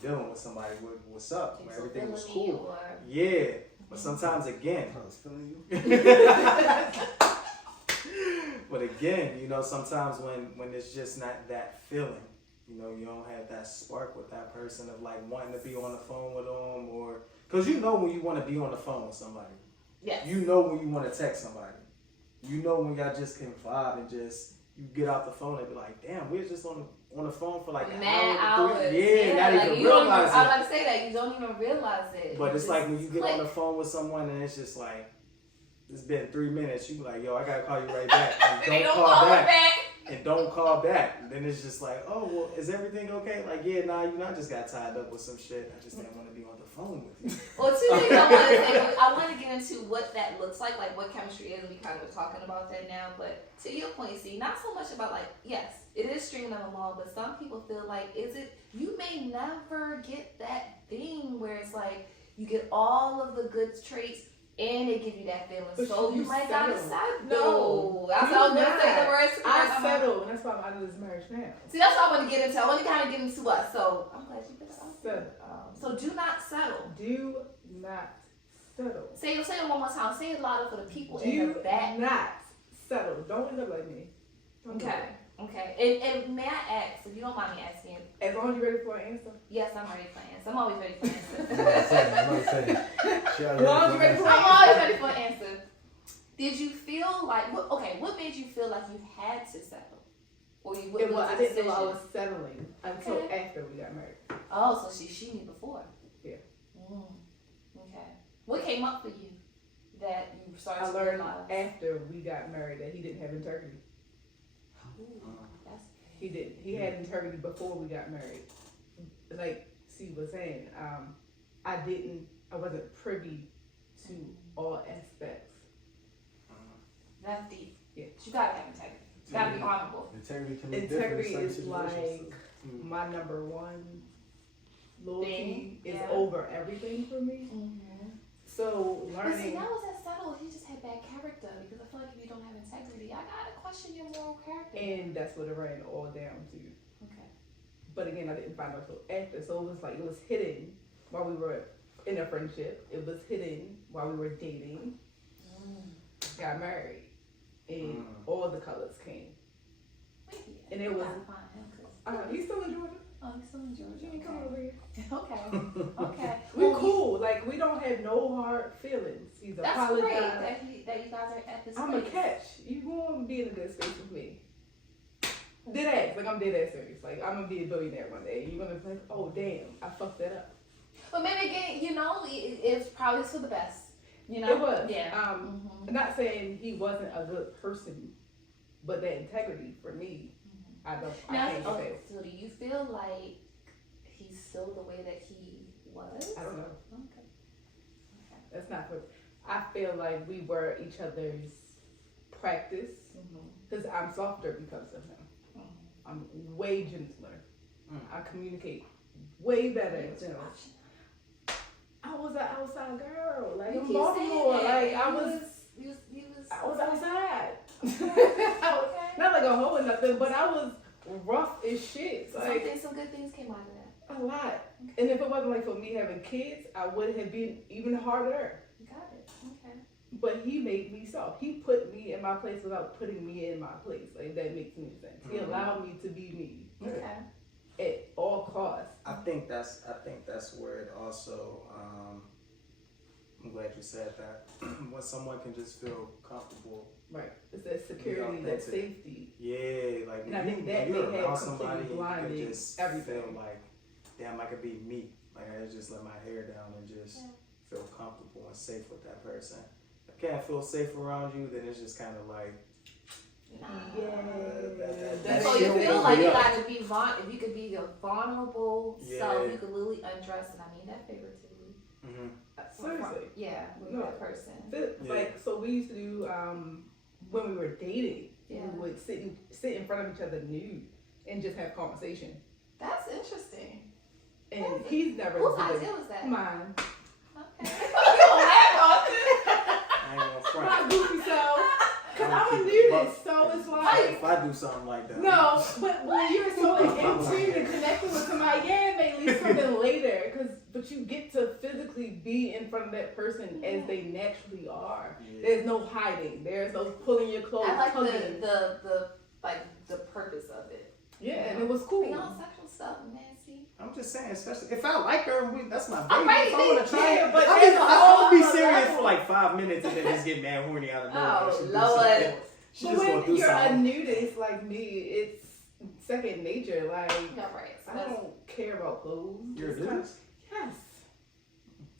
dealing with somebody, what's up? When everything was cool. Or, Yeah, but sometimes again, I was feeling you. But again, you know, sometimes when it's just not that feeling, you know, you don't have that spark with that person of like wanting to be on the phone with them, or because you know when you want to be on the phone with somebody. Yes. You know when you want to text somebody. You know when y'all just can vibe and just you get off the phone and be like, damn, we were just on the phone for like an mad hour, hours. Yeah, not like even you don't even, realize I was it. about to say that you don't even realize it. But You it's just like when you get click. on the phone with someone and it's just like, it's been 3 minutes. You be like, yo, I gotta call you right back. And And they don't don't call back. back. And don't call back. And then it's just like, oh, well, is everything okay? Like, yeah, nah, you know, I just got tied up with some shit. I just didn't want to be on the phone with you. Well, two things I want to say. I want to get into what that looks like what chemistry is, and we kind of were talking about that now. But to your point, see, not so much about like, yes, it is stringing them along, but some people feel like, you may never get that thing where it's like, you get all of the good traits, and they give you that feeling. But So you might not settle. decide. No, That's do how I was going to not. say the words. I settle, and that's why I'm out of this marriage now. See, that's what I want to get into. I want to kind of get into us. So I'm glad you put that on. Settle. So do not settle. Do not settle. Say it one more time. Say it louder for the people Do in the back. not settle. Don't end up like me. Don't do Okay. it. Okay. And may I ask, if you don't mind me asking, As long as you're ready for an answer. yes, I'm ready for an answer. I'm always ready for an I'm answer. about to say. As long as you're ready for I'm an always answer. ready for an answer. Did you feel like, what made you feel like you had to settle? Or you It was, I the didn't know I decision? was settling until Okay. after we got married. Oh, so she knew before. Yeah. Okay. What came up for you that you started I to learned realize? after we got married that he didn't have integrity. Ooh, that's He didn't. He had integrity before we got married. Like C was saying, I wasn't privy to all aspects. That's deep. Yeah. You gotta have integrity. You gotta be honorable. Integrity can be Integrity different in certain is like situations. my number one. Loyalty Thing, is yeah. over everything for me. So But see, learning, that was that subtle. He just had bad character because I feel like if you don't have integrity, I gotta question your moral character. and that's what it ran all down to. Okay. But again, I didn't find out till after. So it was like, it was hidden while we were in a friendship. It was hidden while we were dating. Got married. And all the colors came. Maybe. And it I was- gotta find him 'cause- He's still in Georgia. oh, he's still in Georgia. He ain't coming over here. Okay. Okay. We're Well, cool. Like, we don't have no hard feelings. He's That's apologized. great that you guys are at this I'm a place. catch. You gonna be in a good space with me. Dead ass. Like, I'm dead ass serious. Like, I'm gonna be a billionaire one day. You're gonna be like, oh, damn, I fucked that up. But maybe again, it's probably for the best. You know? It was. Yeah. I'm not saying he wasn't a good person, but that integrity for me, I Now, can't okay, fail. so do you feel like he's still the way that he was? I don't know. Okay. Okay. That's not for. I feel like we were each other's practice because I'm softer because of him. I'm way gentler. I communicate way better. You know. I was an outside girl, like You in keep saying Baltimore. that. Like You I was outside. Okay. Not like a hoe or nothing, but I was rough as shit. Like Some good things came out of that. a lot. And if it wasn't like for me having kids, I would have been even harder. You got it. Okay. But he made me soft. He put me in my place without putting me in my place. Like, that makes any sense. He allowed me to be me Okay. at all costs. I think that's where it also. I'm glad you said that. When someone can just feel comfortable. Right. It's that security, that authentic. safety. Yeah, like And I think when that you're they had around somebody, completely you blinded can just everything. feel like, damn, I could be me. Like I just let my hair down and just Yeah. feel comfortable and safe with that person. If I can't feel safe around you, then it's just kind of like. That So ain't you no feel way. like you gotta be if you could be your vulnerable Yeah. self, you could literally undress, and I mean that figuratively. Seriously. Yeah, with No. that person. Like, so we used to do, when we were dating, Yeah. we would sit in front of each other nude and just have conversation. That's interesting. And he's never Whose did idea was that? mine. Okay. You don't laugh on it. I ain't gonna front. My goofy self. Cause I'm a keep it buck. nudist, so it's like, If I do something like that. no, but when you're so in tune and connected with somebody, yeah, it may leave something later, but you get to physically be in front of that person as they naturally are. Yeah. There's no hiding. There's no pulling your clothes. I like tugging. the purpose of it. Yeah, and it was cool. Beyond sexual stuff, nasty. I'm just saying, especially if I like her, that's my baby. I'm ready If I want to- to try yeah, it, but but there's a I'll whole be other serious level. for like 5 minutes and then just get mad horny out of nowhere. Oh, She do Lord. something. She But just gonna when do you're a something. nudist like me, it's second nature. Like Yeah, right. So, I don't care about clothes. You're a It's kinda- nudist? Yes.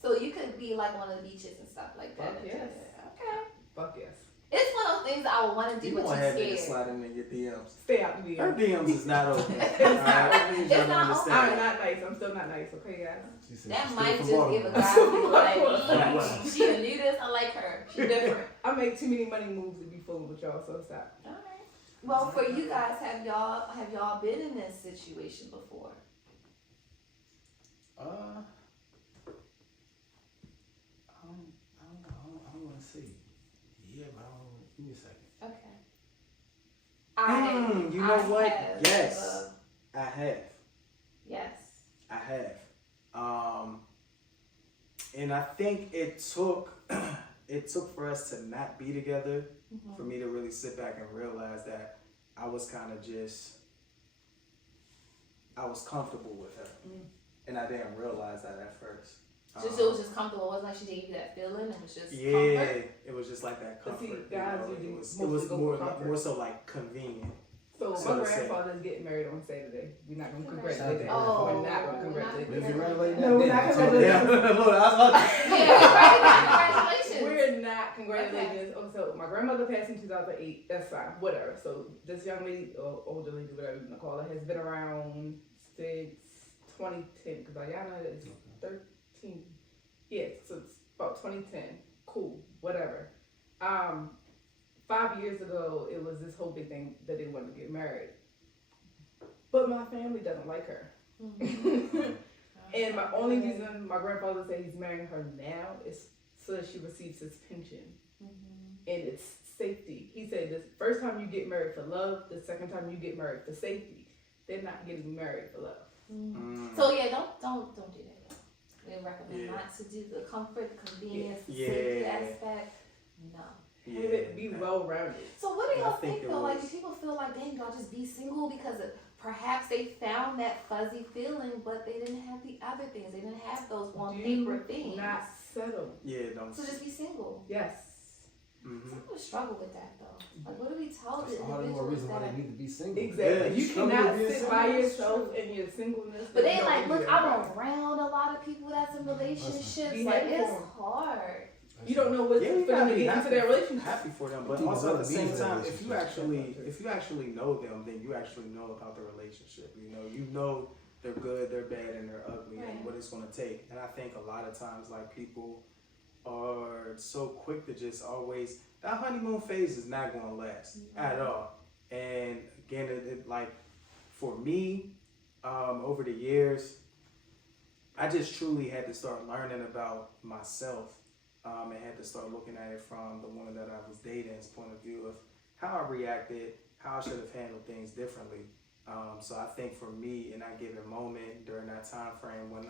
so you could be like one of the beaches and stuff like that. Fuck yes. Okay. Fuck yes. It's one of those things that I would want to do, You but gonna you're have niggas scared. sliding in your DMs. Stay out the Her DM. DMs is not open. It's Alright, not. I need y'all It's to not I'm understand. not nice. I'm still not nice. Okay, guys. She said That she's might still just from give a Baltimore. guy who like, Baltimore. she a nudist. I like her. She different. I make too many money moves to be fooling with y'all, so stop. All right. Well, for you guys, have y'all been in this situation before? I don't want to say. Yeah, but I don't. Give me a second. Okay. You know what? have, Yes. I have. yes. I have. And I think it took for us to not be together for me to really sit back and realize that I was kind of I was comfortable with her. And I didn't realize that at first. Just it was just comfortable. It wasn't like she gave you that feeling. It was just Yeah, comfort. it was just like that But see, comfort. guys you know, usually it was mostly go more for comfort. more so like convenient. So So my to say. grandfather's getting married on Saturday. We're not gonna Congrats. congratulate him. Oh, We're not gonna we're not congratulate Maybe him. congratulate No, we're not that. congratulating Yeah, him. look, I was about to. Yeah, right. Congratulations. We're not congratulating this. Oh, so my grandmother passed in 2008. That's fine. Whatever. So this young lady, or older lady, whatever you want to call her, has been around since 2010. Because Ayana is 13. Yeah, so it's about 2010. Cool. Whatever. 5 years ago, it was this whole big thing that they wanted to get married. But my family doesn't like her. And my only reason my grandfather said he's marrying her now is so that she receives his pension. And it's safety. He said the first time you get married for love, the second time you get married for safety. They're not getting married for love. So yeah, don't do that. We recommend Yeah. not to do the comfort, the convenience, the Yeah. safety aspect. No. Have it be well rounded. So what do I y'all think think it though? Like, was- do people feel like, dang, y'all just be single because perhaps they found that fuzzy feeling, but they didn't have the other things. They didn't have those on paper things. Not settle. Yeah, don't. So just be single. Yes. Mhm. Some people struggle with that though. Like, what do we tell the That's all the more individuals reason why that? they need to be single. Exactly. Yeah, You struggle cannot with sit by yourself. yourself in your singleness. But they and like, don't look, do I'm that. around a lot of people that's in relationships. Be Like, happy it's for 'em. hard. You don't know what's Yeah, for you them gotta to be get into their relationship. happy for them, but People also at the don't same be in time, that if you actually know them, then you actually know about the relationship. You know they're good, they're bad, and they're ugly, Right. and what it's gonna take. And I think a lot of times, like people are so quick to just always that honeymoon phase is not gonna last at all. And again, it like for me, over the years, I just truly had to start learning about myself. And had to start looking at it from the woman that I was dating's point of view of how I reacted, how I should have handled things differently. So I think for me, in that given moment during that time frame when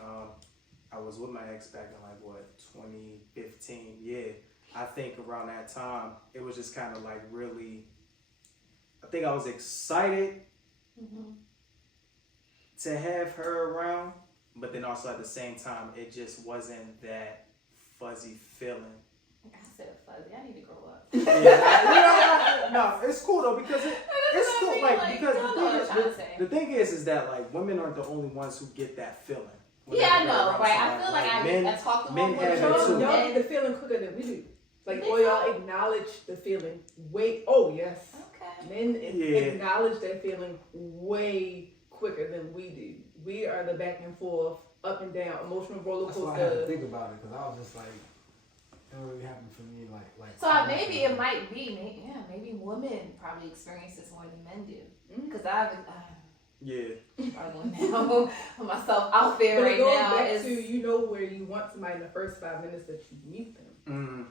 I was with my ex back in like 2015, yeah, I think around that time it was just kind of like really. I think I was excited to have her around, but then also at the same time it just wasn't that fuzzy feeling. I said fuzzy. I need to grow up. No, it's cool though because it's cool. Like because y'all know what I'm trying to say. the thing is that like women aren't the only ones who get that feeling. when Yeah, I they're know, around right? I somebody. feel like men, I talk to men one have woman. it Y'all, too. y'all get the feeling quicker than we do. Like, They or y'all do. acknowledge the feeling. Oh, yes. Okay. Men Yeah. acknowledge that feeling way quicker than we do. We are the back and forth, up and down, emotional roller That's why I had to coaster. think about it because I was just like, it don't really happen for me. Like. So maybe it might be, maybe women probably experience this more than men do. Mhm. Because I've Yeah, struggling now with myself out there But it right goes now. back It's, to you know where you want somebody in the first 5 minutes that you meet them.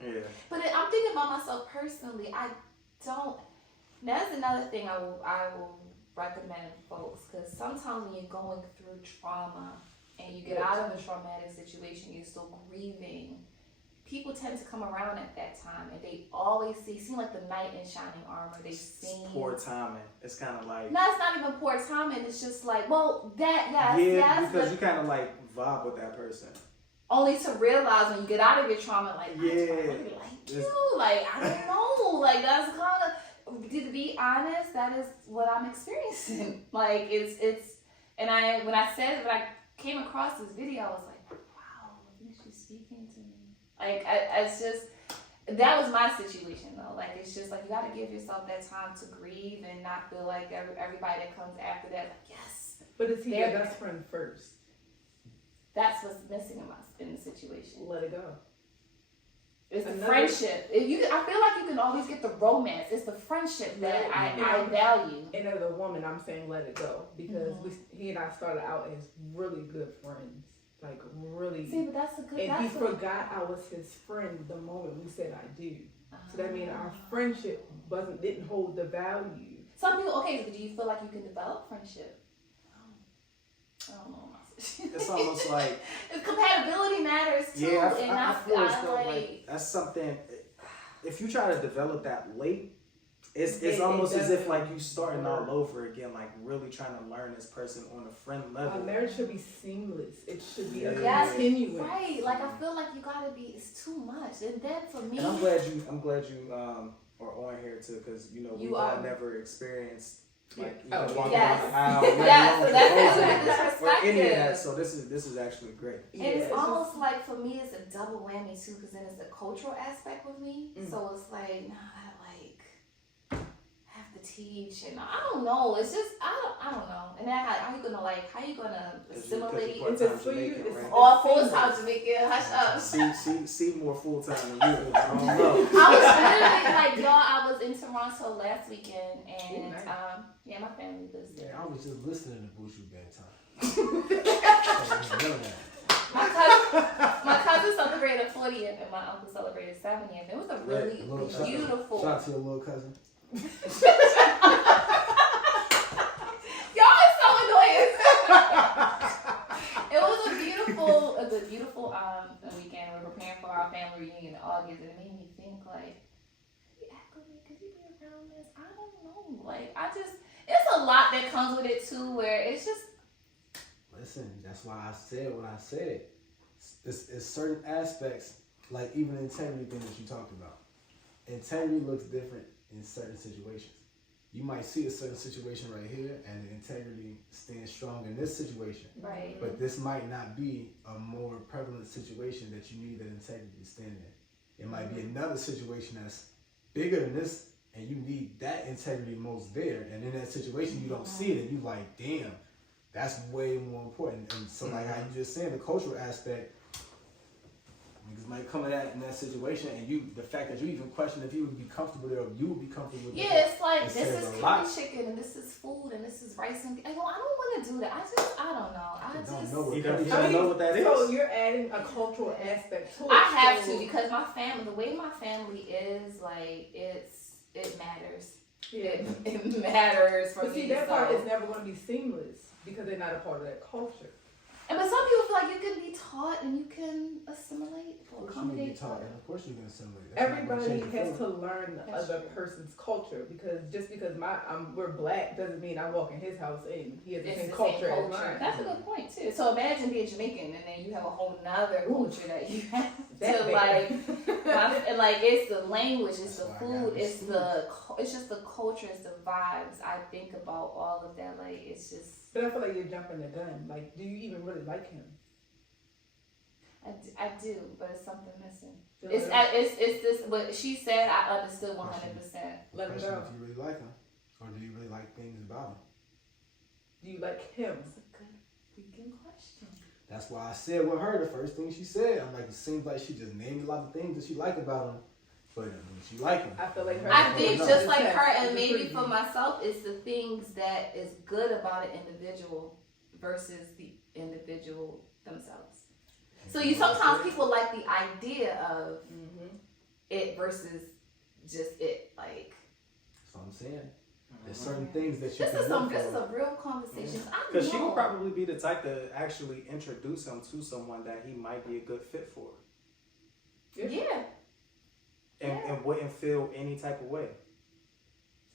yeah. but I'm thinking about myself personally. I don't. That's another thing I will recommend folks because sometimes when you're going through trauma and you get out of a traumatic situation, you're still grieving. People tend to come around at that time, and they always seem like the knight in shining armor. They It's seem poor timing. It's kind of like no, it's not even poor timing. It's just like, well, that yeah, yes, because but you kind of like vibe with that person. only to realize when you get out of your trauma, like I Yeah. don't really like you. Like I don't know. Like that's kind of to be honest, that is what I'm experiencing. Like it's and when I came across this video, I was like, wow, I think she's speaking to me. Like it's just that was my situation though. Like it's just like you got to give yourself that time to grieve and not feel like everybody that comes after that, like yes, But is he your best friend first? that's what's missing in the situation. Let it go. It's the Another- friendship. I feel like you can always get the romance. It's the friendship that I value. And as a woman, I'm saying let it go because he and I started out as really good friends, like really. See, but that's a good. And he that's a, forgot I was his friend the moment we said I do. So that means our friendship didn't hold the value. Some people. Okay, so do you feel like you can develop friendship? I don't know. It's almost like Compatibility matters too. yeah, and I feel as I though like that's something. If you try to develop that late, it's almost as if like you starting all over again, like really trying to learn this person on a friend level. A marriage should be seamless. It should be a Yes, continuous. Right, like I feel like you gotta be. It's too much, and then for me, And I'm glad you are on here too, because you know You we've all are. never experienced like Oh, even walking yes. down the aisle, Yes, so that's or perspective. any of that. So this is actually great. And it's almost like for me, it's a double whammy too, because then it's the cultural aspect with me. So it's like, nah, I like have to teach, and I don't know. It's just I don't know. And then how you gonna assimilate? It's a for you. It's Or full time Jamaican, hush up. See more full time than you. I don't know. I was literally like, y'all. I was in Toronto last weekend, and Ooh, nice. yeah, my family lives there. Yeah, I was just listening to Bushu bedtime. My cousin celebrated 40th and my uncle celebrated 70th. It was a really beautiful. Shout out to your little cousin. Y'all are so annoying. It was a beautiful weekend. We're preparing for our family reunion in August, and it made me think like, could you be around this? I don't know. Like it's a lot that comes with it too, where it's just. Listen, that's why I said what I said. It's certain aspects, like even the integrity thing that you talked about. Integrity looks different in certain situations. You might see a certain situation right here, and the integrity stands strong in this situation. Right. But this might not be a more prevalent situation that you need that integrity to stand in. It might be another situation that's bigger than this, and you need that integrity most there. And in that situation, you don't see it, and you like, damn, that's way more important. And so, like how you just saying, the cultural aspect, niggas might come in that situation, and the fact that you even question if you would be comfortable there, or you would be comfortable with Yeah, it's like It this says is a lot. curry chicken and this is food and this is rice and I don't want to do that. I don't know. You don't know what that is. So you're adding a cultural aspect to it. I have so- to because my family, the way my family is, like it matters. Yeah. It matters for But me. see, that part so. is never going to be seamless because they're not a part of that culture. But some people feel like you can be taught and you can assimilate or Of course you can be accommodate. taught, and of course you can assimilate. That's not gonna Everybody change the has to feeling. learn the That's other true. person's culture because just because we're black doesn't mean I walk in his house and he has the It's same the culture same as culture. mine. That's a good point too. So imagine being Jamaican and then you have a whole nother culture that you have That to bad. and like it's the language, it's That's the why I food, got it's this it's just the culture, it's the vibes. I think about all of that. Like it's just But I feel like you're jumping the gun. Like, do you even really like him? I do, but it's something missing. Feel It's like- it's this. What she said, I understood 100%. The Let him question go. if you really like him, or do you really like things about him? Do you like him? That's a good freaking question. That's why I said with her, the first thing she said, I'm like, it seems like she just named a lot of things that she like about him, but she like him. I feel like her. I think no. just like her, It's and a maybe preview. for myself, it's the things that is good about an individual versus the individual themselves. So you sometimes people like the idea of Mhm. it versus just it. Like That's what I'm saying. There's certain things that you This can is look a for. real conversation. I Because she know. would probably be the type to actually introduce him to someone that he might be a good fit for, Yeah. and wouldn't feel any type of way.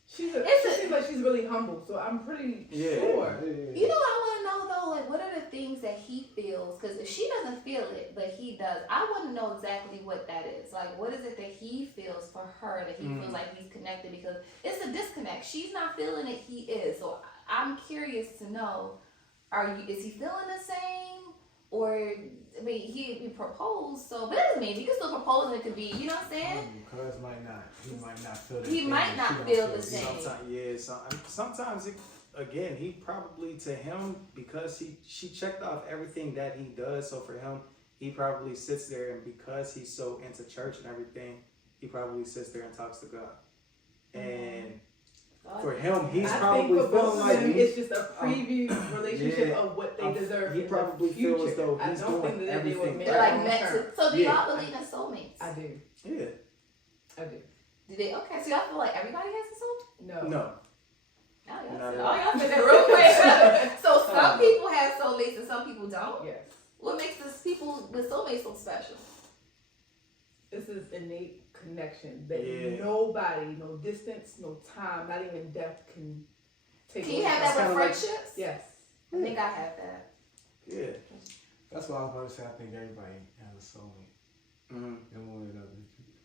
She seems like she's really humble, so I'm pretty Yeah. sure. You know what I want to know though? Like, what are the things that he feels? Because if she doesn't feel it, but he does, I want to know exactly what that is. Like, what is it that he feels for her that he feels like he's connected? Because it's a disconnect. She's not feeling it. He is. So I'm curious to know: is he feeling the same? Or I mean, he proposed, so but that doesn't mean he can still propose and it could be. You know what I'm saying? Because he might not feel the He same. might not She don't feel the it. same. Sometimes again, he probably, to him, because she checked off everything that he does. So for him, he probably sits there, and because he's so into church and everything, he probably sits there and talks to God. And for him, he's I probably think for both feeling of like them, it's just a preview relationship yeah. of what they deserve. He in probably the future. feels as though I he's don't doing think that they were everything meant They're like long meant term. to. So do Yeah. y'all believe in soulmates? I do. yeah, I do. Do they? Okay, so y'all feel like everybody has a soulmate? No. no. No, y'all Not said, at all. y'all said that real quick. So some people have soulmates and some people don't. Yes. What makes this people with soulmates so special? This is innate connection that Yeah. nobody, no distance, no time, not even death can take Can you away. have It's that kinda with like- friendships? Yes. I think I have that. Yeah. That's why I was about to say I think everybody has a soulmate. Mm-hmm. And one or the other.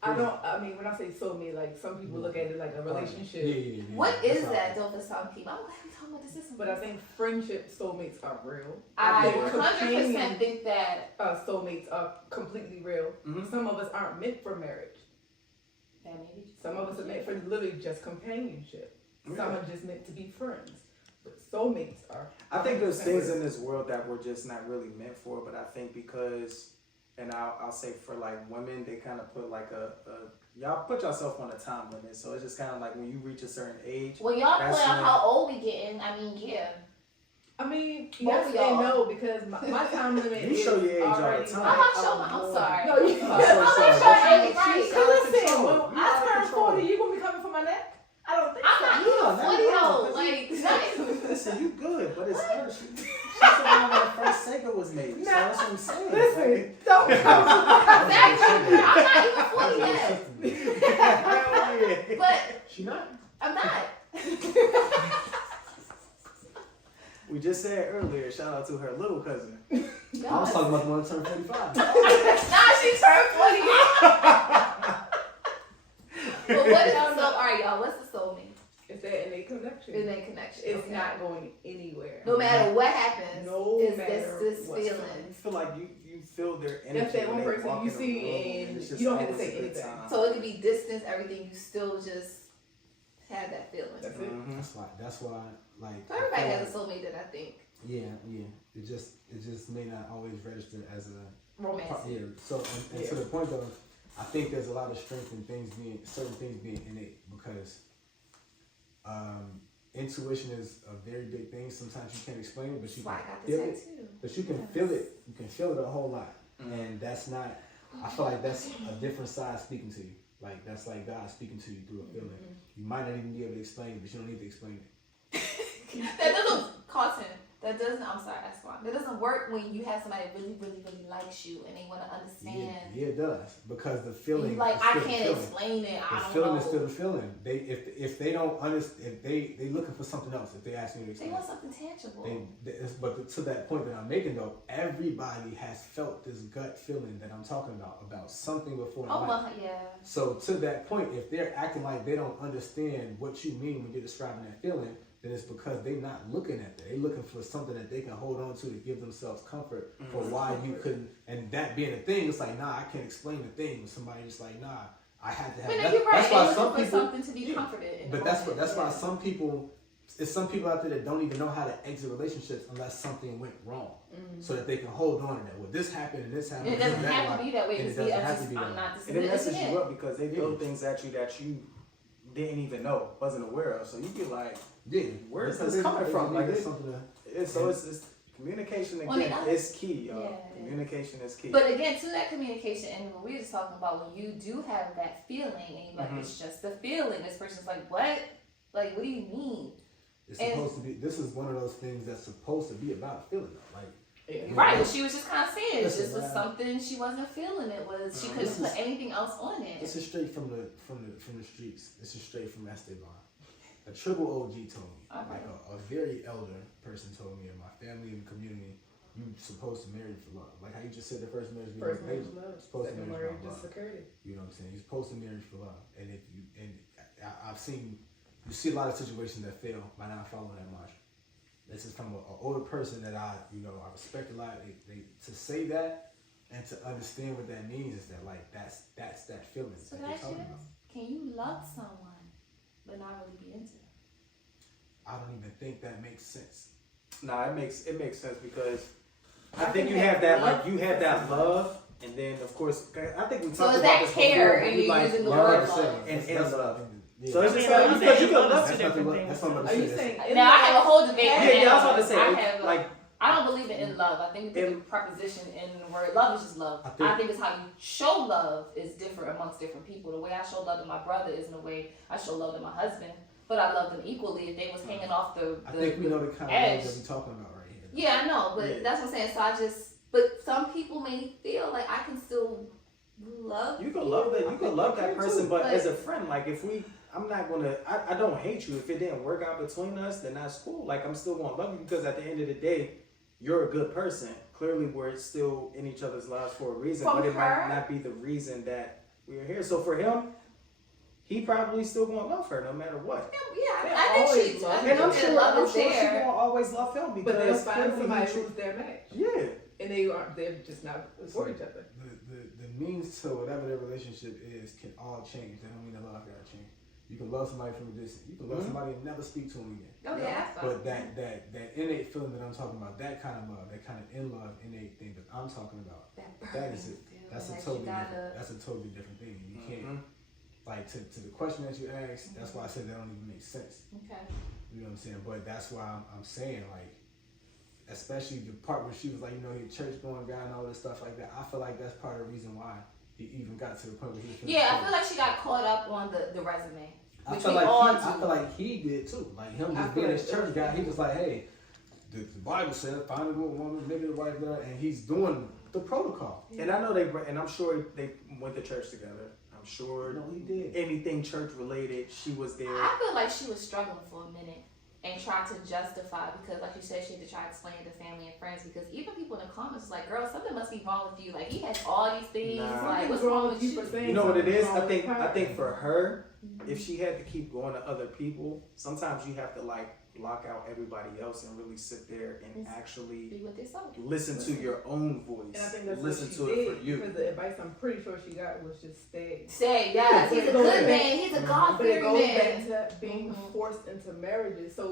I mean, when I say soulmate, like some people look at it like a relationship. Yeah. What is That's all. that though for some people? I'm glad we talking about this. But I think friendship soulmates are real. I think 100% think that. soulmates are completely real. Mhm. Some of us aren't meant for marriage. Yeah, maybe. Some of us are meant for literally just companionship. Some Yeah. are just meant to be friends. But soulmates are. I think there's 100% things real. in this world that we're just not really meant for, but I think because, and I'll say for like women, they kind of put like y'all put yourself on a time limit. So it's just kind of like when you reach a certain age. Well, y'all That's play on when- how old we getting. I mean, yeah. I mean, Both yes of and y'all. no, because my time limit You is show your age all the already time. I'm like, not showing. I'm sorry. No, you. I'm I'm so not sorry. showing age, right? She's out of Listen, control. when You out I of turn control. 40, you gonna be coming for my neck? I don't think I'm so. not Yeah, even 40 no, old. no, Like, Listen, you good, but it's her. She's around when the first Sega was made. So that's what I'm saying. Listen, don't come. exactly. I'm not even 40 yet. Hell yeah. But She not? I'm not. We just said earlier, shout out to her little cousin. I was talking about the one that turned 45. Nah, she turned 40. But what is the soul? All right, y'all. What's the soulmate? It's that innate connection. In that connection. It's Okay. not going anywhere. No matter what happens. No it's matter this what. You feeling. feel like you feel their energy. That's that one when they person walk you in the see room, and it's just you don't have to always say a good anything. time. So it could be distance, everything. You still just have that feeling. That's it. Mhm. That's why, like. So everybody I feel has a soulmate that I think Yeah. It just may not always register as a romance. yeah. So and to the point though, I think there's a lot of strength in certain things being innate because intuition is a very big thing. Sometimes you can't explain it, but you That's why can I got the feel it. tattoo. But you can feel it. You can feel it a whole lot, and that's not. I feel like that's a different side speaking to you. Like that's like God speaking to you through a feeling. You might not even be able to explain it, but you don't need to explain it. That doesn't cause him. That doesn't. I'm sorry. That's wrong. That doesn't work when you have somebody that really, really, really likes you and they want to understand. Yeah, it does because the And feeling. you like, is I still the can't feeling. explain it. I The don't feeling know. is still the feeling. They if they don't understand, if they looking for something else. If they ask me to They explain, want something tangible. but to that point that I'm making though, everybody has felt this gut feeling that I'm talking about something before in Oh life. well, yeah. So to that point, if they're acting like they don't understand what you mean when you're describing that feeling, then it's because they're not looking at that. They're looking for something that they can hold on to give themselves comfort for why you couldn't. And that being a thing, it's like, nah, I can't explain the thing. But somebody just like, nah, I had to have. But That, you're right. that's why They're some looking for people. something to be yeah. comforted in. But the that's moment. why Yeah. some people. It's some people out there that don't even know how to exit relationships unless something went wrong, so that they can hold on to that. Well, this happened and this happened. It doesn't and have to be that way. and It's it doesn't I'm have just, to be I'm that not And dismissing it messes it. you up because they throw things at you that you didn't even know, wasn't aware of. So you be like, Yeah, where's because this they- coming they from? need Like something to. it's communication Well, again. I- Is key, y'all. Yeah. Communication is key. But again, to that communication, and what we were just talking about, when you do have that feeling, and you're like, Mhm. it's just a feeling. This person's like, what? Like, what do you mean? It's supposed to be. This is one of those things that's supposed to be about feeling though. Like, Right, but she was just kind of saying Listen, this was man. something she wasn't feeling. It was she couldn't This is- put anything else on it. this is straight from the streets. This is straight from Esteban. A triple OG told me, Okay. like a very elder person told me in my family and community, you supposed to marry for love. Like how you just said the first marriage. First marriage is love. Supposed to Second marry marriage for is love. security. You know what I'm saying? You're supposed to marry for love. And if you I've seen you see a lot of situations that fail by not following that mantra. This is from an older person that I respect a lot. They to say that and to understand what that means is that like that's that feeling So that they're that's talking it. about. Can you love someone but not really be into them? I don't even think that makes sense. Nah, it makes sense because I I think can you have have that love. like you have that love, and then of course I think we So talked is about that this care before. and We you're like using the Y'all word understand. love? And love. Yeah. So it's I just mean, like love because you and can love love. two That's different what things. I'm about to Are you say. saying? Now I have a whole debate. Yeah, on yeah, I was that. about to say I have like I don't believe in love. I think the In- preposition in the word love is just love. I think it's how you show love is different amongst different people. The way I show love to my brother isn't the way I show love to my husband. But I love them equally. If they was hanging off I think we know the kind of edge. love that we're talking about right here. Yeah, I know, but Yeah. that's what I'm saying. But some people may feel like I can still love you can love that you can love that person, but But- as a friend, like if I'm not gonna I don't hate you. If it didn't work out between us, then that's cool. Like I'm still gonna love you because at the end of the day, you're a good person. Clearly we're still in each other's lives for a reason, From but it might her? not be the reason that we're here. So for him, he probably still gonna love her no matter what. Yeah, They I think always she. love I him. think And I'm that sure love I'm is sure she there. gonna always love him But they'll because find clearly somebody he- who's their match, yeah. and they're just not for each other. The means to whatever their relationship is can all change. That don't mean the love gotta change. You can love somebody from a distance. You can love Mhm. somebody and never speak to them again. Oh yeah, that's But fine. that innate feeling that I'm talking about, that kind of love, that kind of in love innate thing that I'm talking about, that is it. That's a totally different. That's a totally different thing. You can't Mhm. like to the question that you asked. That's why I said that don't even make sense. Okay. You know what I'm saying? But that's why I'm saying like, especially the part where she was like, you know, your church going guy and all this stuff like that. I feel like that's part of the reason why he even got to the point where he was. Yeah, I feel like she got caught up on the resume. I which feel we like all I do. feel like he did too. Like him I just feel being like his church guy, he was like, hey, the Bible said find a good woman, maybe the wife there, and he's doing the protocol. And I know and I'm sure they went to church together. I'm sure No, he did. anything church related, she was there. I feel like she was struggling for a minute and tried to justify because, like you said, she had to try to explain to family and friends because even people in the comments was like, "Girl, something must be wrong with you. Like he has all these things. Nah. Like what's wrong with you?" for saying You know what it is? I something think wrong with her? for her, if she had to keep going to other people, sometimes you have to like block out everybody else and really sit there and actually Be with yourself. listen to your own voice. And I think that's listen what she to did, it for you. because the advice I'm pretty sure she got was just stay. Say yes, he's a good man. He's a God But it fearing goes man. back to being Mhm. forced into marriages. So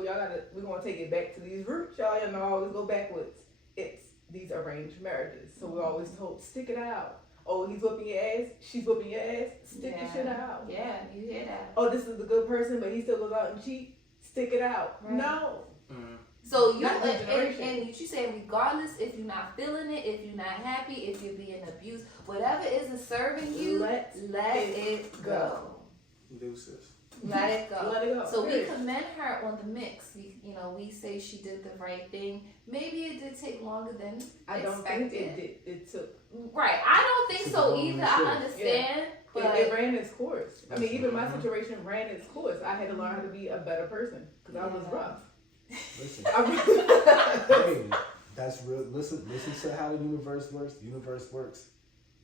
we're gonna take it back to these roots, y'all. You know, always go backwards. It's these arranged marriages. So we're always told, stick it out. Oh, he's whooping your ass. She's whooping your ass. Stick your shit out. Yeah, you hear that. Oh, this is the good person, but he still goes out and cheat. Stick it out. Right. No. Mm. So you Not the and generation. you say regardless if you're not feeling it, if you're not happy, if you're being abused, whatever isn't serving you, Let let it go. Deuces. Let it go. Let it go. So we Period. commend her on the mix. We say she did the right thing. Maybe it did take longer than I don't think expected. it did. It took. Right. I don't think Took so longer either. than it I should. understand, but It ran its course. I mean, even my Mhm. situation ran its course. I had to learn how to be a better person because I was Yeah. rough. Listen, I hey, that's real. Listen to how the universe works. The universe works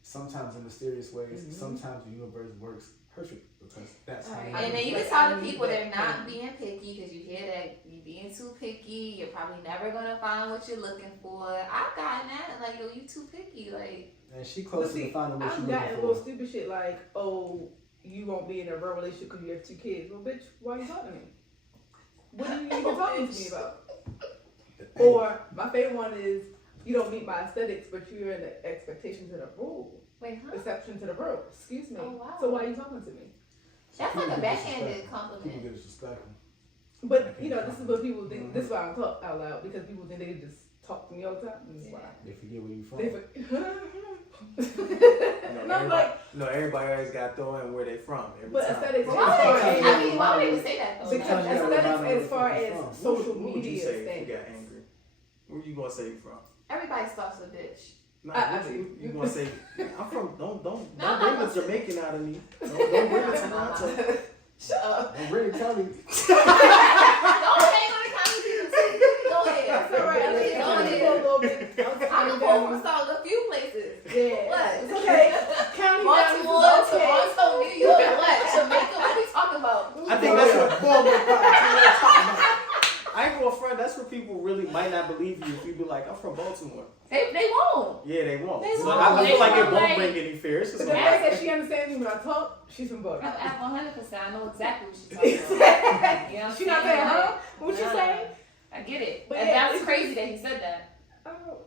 sometimes in mysterious ways. Mhm. Sometimes the universe works perfect because that's how. Right. the And then you universe can Like, tell I the need people that they're not thing. being picky because you hear that you're being too picky. You're probably never gonna find what you're looking for. I've gotten that. Like, yo, you too picky. Like, And she closer see, to finding what she's I've looking gotten little for. stupid shit like, oh, you won't be in a real relationship because you have 2 kids. Well, bitch, why you talking to me? What are you even talking to me about? Hey, Or my favorite one is, you don't meet my aesthetics, but you're in the expectation to the rule. wait, huh? Exception to the rule. Excuse me. Oh, wow. So why are you talking to me? That's people like a get backhanded disrespectful. People compliment. get disrespectful. But you know, this is what people think. Mhm. This is why I'm talking out loud because people think they can just talk to me all the time. This is why. They forget where you from. They no, everybody, like, everybody always got to throw in where they from. Every but time. aesthetics as Why far would they, as I mean, why would they even say that though? because Sometimes you gotta aesthetics remind them as far where you're as from. social What would you media say if you standards. got angry? Where you gonna say you from? Everybody starts with bitch. No, I what do. you gonna say? I'm from. Don't No, bring no. the Jamaican out of me. Don't bring the Toronto. Shut up. I'm really telling you. Don't hang on the conversation. Go ahead. That's all right. I think Go I'm ahead. a little bit. I can pull from some a few places. Yeah. What? It's okay. County down Baltimore, is okay. Toronto, New York, what? Jamaica, what are we talking about? I think that's what I ain't gonna front. That's where people really might not believe you if you be like, I'm from Baltimore. They won't. Yeah, they won't. They So won't. I feel like it They won't won't. bring any fear. It's just But the like, fact that she understands me when I talk, she's from Baltimore. At 100%, I know exactly what she's talking about. You know what She I'm not saying? saying, huh? What you Nah. saying? I get it. But And yeah, that's it's- crazy that he said that. Oh.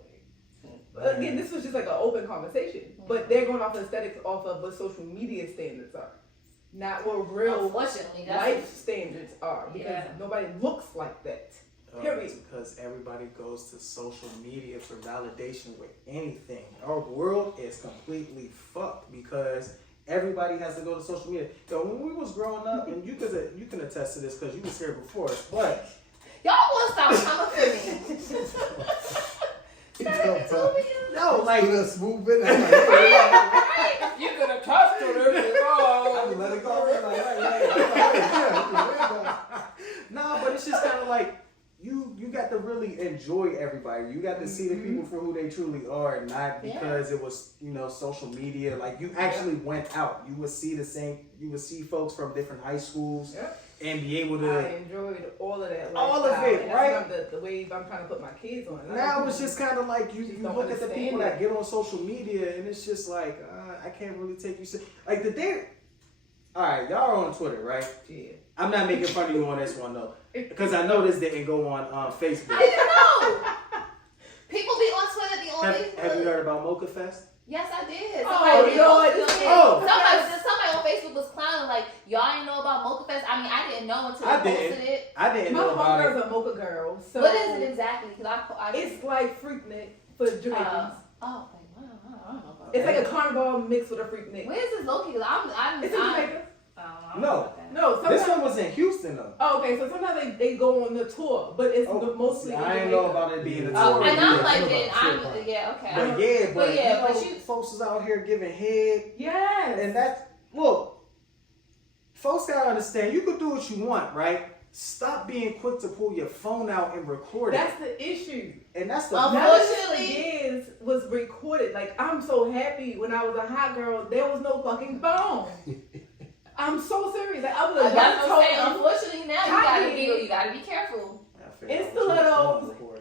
Again, this was just like an open conversation, but they're going off aesthetics off of what social media standards are, not what real Unfortunately, life standards are, because Yeah. nobody looks like that. Period. it's because everybody goes to social media for validation with anything. Our world is completely fucked because everybody has to go to social media. So when we was growing up, and you can attest to this because you was here before us, but y'all want to stop coming for me. no, like smooth in there. You could have touched on everything. I just let it go. no, but it's just kind of like you got to really enjoy everybody. You got to see the people for who they truly are, not because it was social media. Like you actually went out. You would see you would see folks from different high schools and be able to. I enjoyed all of that. All of lifestyle, it, and right? That's not the wave I'm trying to put my kids on. Now it's just kind of like you don't look at the understand people it. that get on social media and it's just like I can't really take you like the day. All right, y'all are on Twitter, right? Yeah. I'm not making fun of you on this one though, because I know this didn't go on Facebook. I didn't know. People be on Twitter, be on Facebook. Have you heard about Mocha Fest? Yes, I did. Oh, Somebody did Lord, post it. oh. Somebody on Facebook was clowning like, y'all ain't know about Mocha Fest. I mean, I didn't know until I they didn't. posted it. I didn't My know about it. homegirl's a mocha girl. So What is it exactly? Cause I It's like Freaknik for Jamaicans. oh, okay. Wow, I don't know about It's that. like a carnival mixed with a Freaknik. Where's this located? I'm It's in Jamaica. I don't No. know about that. No, This sometimes. one was in Houston though. Oh, okay, so sometimes they go on the tour, but it's mostly. see, in I didn't Jamaica. know about it being a Oh, tour. And I'm Yeah, like, I know then about the I'm tour part. yeah, okay. But you folks was out here giving head, Yes. and that's look. Folks gotta understand. You could do what you want, right? Stop being quick to pull your phone out and record it. That's the issue. And that's the Unfortunately- None of this years was recorded. Like, I'm so happy when I was a hot girl, there was no fucking phone. I'm so serious. Like, I was a That's young what I'm saying. told. Unfortunately, now you gotta be careful. I figured It's out what stilettos. she was doing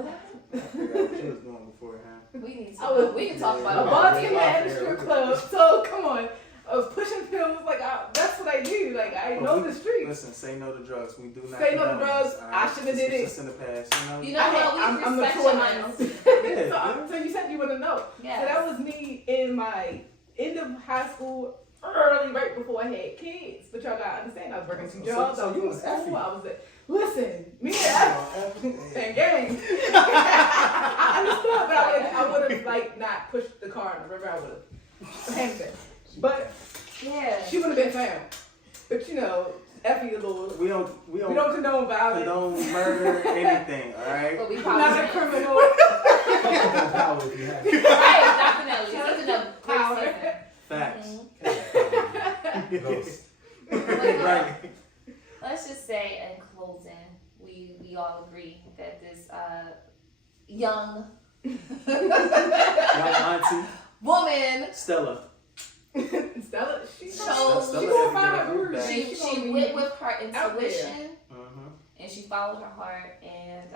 beforehand. I figured out what she was doing beforehand. We need I was- to. We can talk A about it. bartender at a strip club. So, come on. I was pushing pills. Like, that's what I do. Like, I know the streets. Listen, say no to drugs. We do not. Say no to condone drugs. this, all I shoulda This did was it. Just in the past, You know what? We I'm respect mature your now. minds. So you said you want to know. Yes. So that was me in my end of high school, early, right before I had kids. But y'all gotta understand, I was working two jobs. So I was you in was school. effing. I was like, listen, me and gang. I understood, but I would have like not pushed the car in the river. I would have hanged it. But Yeah. she would have been found. But you know, Effie the Lord. We don't Condone violence. condone murder, anything. All right. But we I'm probably not a can't. criminal. Power if you have it. Right, definitely. It's a Power. great season. Facts. Mhm. Ghost. Right. Let's just say in closing, we all agree that this young Young auntie woman, Stella. Stella, she Stella gonna find had to her get groove. back. she went with her out there. intuition Mm-hmm. and she followed her heart and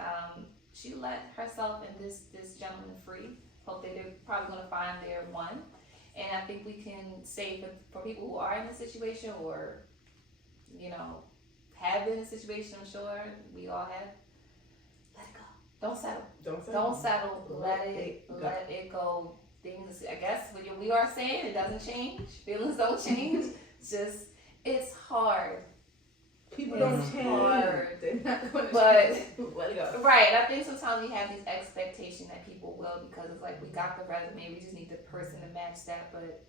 she let herself and this gentleman free. Hope that they're probably gonna find their one. And I think we can say for people who are in this situation or, have been in a situation, I'm sure we all have, let it go. Don't settle. Don't settle. Let it go. Things, I guess, we are saying it doesn't change. Feelings don't change. It's hard. People don't It's change. hard. They're not going to But- let it go. Right, and I think sometimes we have these expectations that people will because it's like we got the resume, we just need the person to match that, but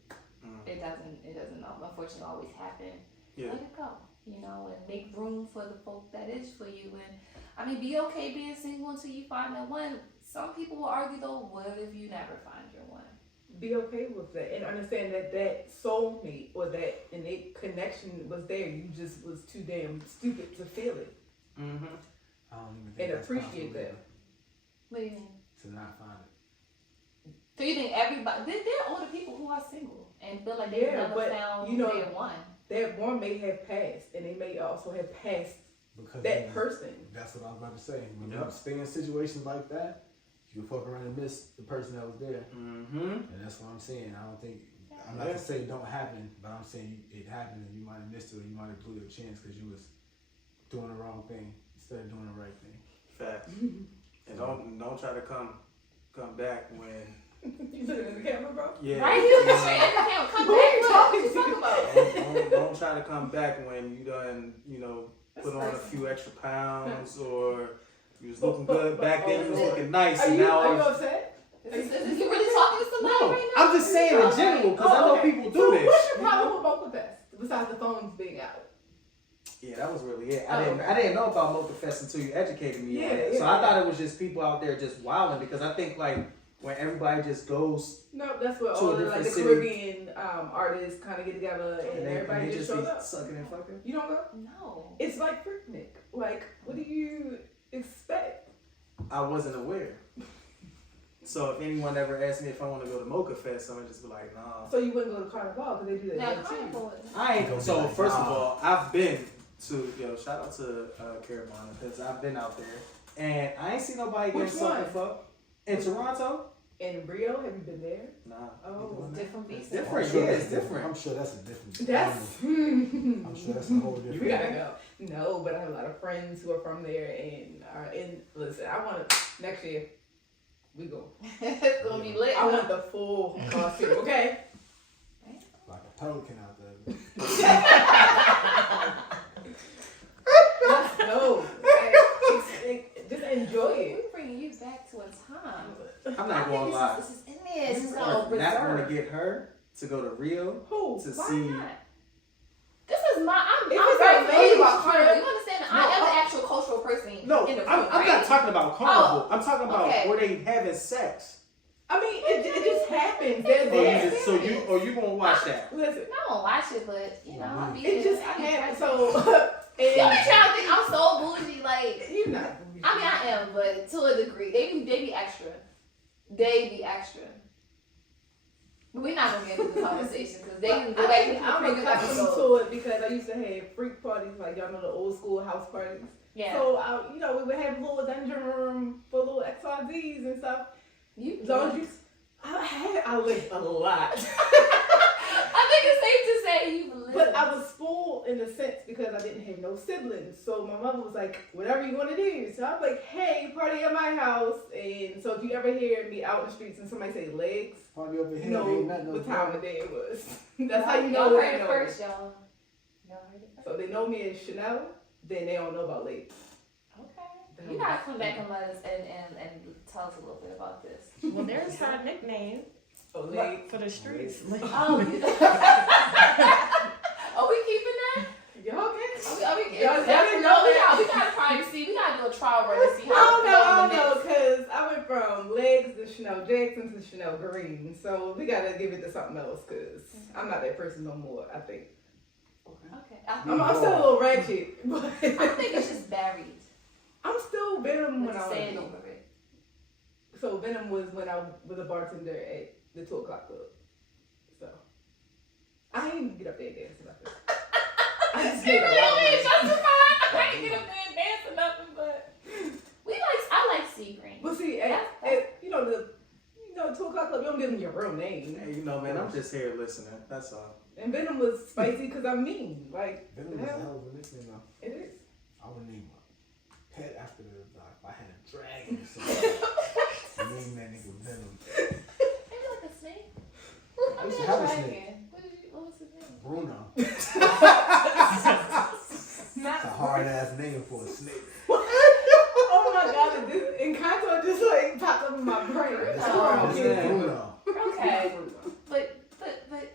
it doesn't unfortunately always happen. Yeah. Let it go, you know, and make room for the folk that is for you. And I mean, be okay being single until you find that one. Some people will argue though, what if you never find your one? Be okay with that and understand that that soulmate or that innate connection was there. You just was too damn stupid to feel it Mm-hmm. I don't even think and that's appreciate possible that. What do you mean? to not find it. So you think everybody? There are older people who are single and feel like they've Yeah, never but, found you know, their one. That one may have passed, and they may also have passed Because that person. That's what I was about to say. When Yeah. you stay in situations like that, you can fuck around and miss the person that was there. Mm-hmm. And that's what I'm saying. I don't think, I'm Yeah. not to say it don't happen, but I'm saying it happened and you might have missed it or you might have blew your chance because you was doing the wrong thing instead of doing the right thing. Facts. And don't try to come back when You looking at the camera, bro? yeah. Right? You know, come Who back. are you What talking you to? talking about? Don't try to come back when you done, put on a That's few extra pounds or you was But- looking good but- back then, you was oh, looking nice, Are and you now upset? Is you really talking to somebody no, right now? I'm just saying in Okay. general because I Oh, know okay. people do So this. what's your problem with Mocha Fest besides the phones being out? Yeah, that was really it. Oh, okay. I didn't know about Mocha Fest until you educated me on Yeah, it. yeah, So I yeah. thought it was just people out there just wilding because I think like when everybody just goes No, that's what To a all the like the different city. Caribbean artists kind of get together and, and everybody they just just shows be up. sucking and fucking. You don't go? No. It's like Freaknik. Like, what do you expect? I wasn't aware. So if anyone ever asked me if I want to go to Mocha Fest, I'm gonna just be like, nah. So you wouldn't go to Carnival because they do that Now, here too. Carnival. I ain't. Don't So be like, first of nah. all, I've been to shout out to Carolina because I've been out there and I ain't seen nobody getting Which sucking one? fuck in Toronto. And Rio, have you been there? Nah. Oh, Different beast. Different. I'm sure Yeah, that's it's different. I'm sure that's a different That's. I'm sure that's a whole different You gotta go. No, but I have a lot of friends who are from there and are in. Listen, I want to next year. We go. It's gonna be lit. I want the full costume. Okay. like a pelican out there. Let's go. Just enjoy it. We're bringing you back to a time. I'm not gonna lie. This is in there. This is You all are not gonna reserved. get her to go to Rio Who? to Why see. not? This is my. I'm If very it's a familiar ladies' about Carnival. trip- You understand? No, I am the actual cultural person No, in the I'm room, not right? talking about carnival. I'm talking about Okay. where they having sex. I mean, it just happens. They're Or you there. just you gonna watch that? Listen, I don't watch it, but you know, I'll be it there. just I'll be happens. present. So, Y'all be and trying to think I'm so bougie, like. you're not. I mean, I am, but to a degree. They be extra. They be extra. But we're not gonna get into the conversation because they can go back to the I'm previous accustomed episode. to it because I used to have freak parties, like y'all know the old school house parties. Yeah. So, we would have a little dungeon room for little XYZs and stuff. You As long as you, I lived a lot. I think it's safe to say you lived. But I was spoiled in a sense because I didn't have no siblings. So my mother was like, whatever you want to do. So I was like, hey, party at my house. And so if you ever hear me out in the streets and somebody say legs, Party over here, you know ain't nothing what no time of day it was. That's how you know Y'all what heard I it know. first, y'all. Y'all heard it first. So they know me as Chanel, then they don't know about legs. Okay. You gotta come back and let us and tell us a little bit about this. Well, there's her nickname Oh, legs. for the streets. Oh. Are we keeping that? Y'all okay? Are we Y'all no, didn't know we that? gotta probably see. We gotta do a trial run to see I how don't know, because I went from legs to Chanel Jackson to Chanel Green. So we gotta give it to something else, because I'm not that person no more, I think. Okay. I'm still a little ratchet, but I think it's just buried. I'm still Venom when With I sand was. over it. So Venom was when I was a bartender at the 2 o'clock club. So I ain't even get up there and dance about this. I just You made a really lot of ain't money. justified. I ain't get up there and dance or nothing, but I like Seagreen. Well, see, the 2 o'clock club, you don't give them your real name. Hey, man, I'm just here listening. That's all. And Venom was spicy because I'm mean. Like, Venom was a hell of a nickname though. it is. I would name my pet after the if I had a dragon or something. Name that nigga Venom. Maybe like a snake. I used to have a dragon. snake. What was his name? Bruno. Not It's a for a snake. Oh my god, and this Encanto just like popped up in my brain. This Oh, is man. Bruno. Okay, but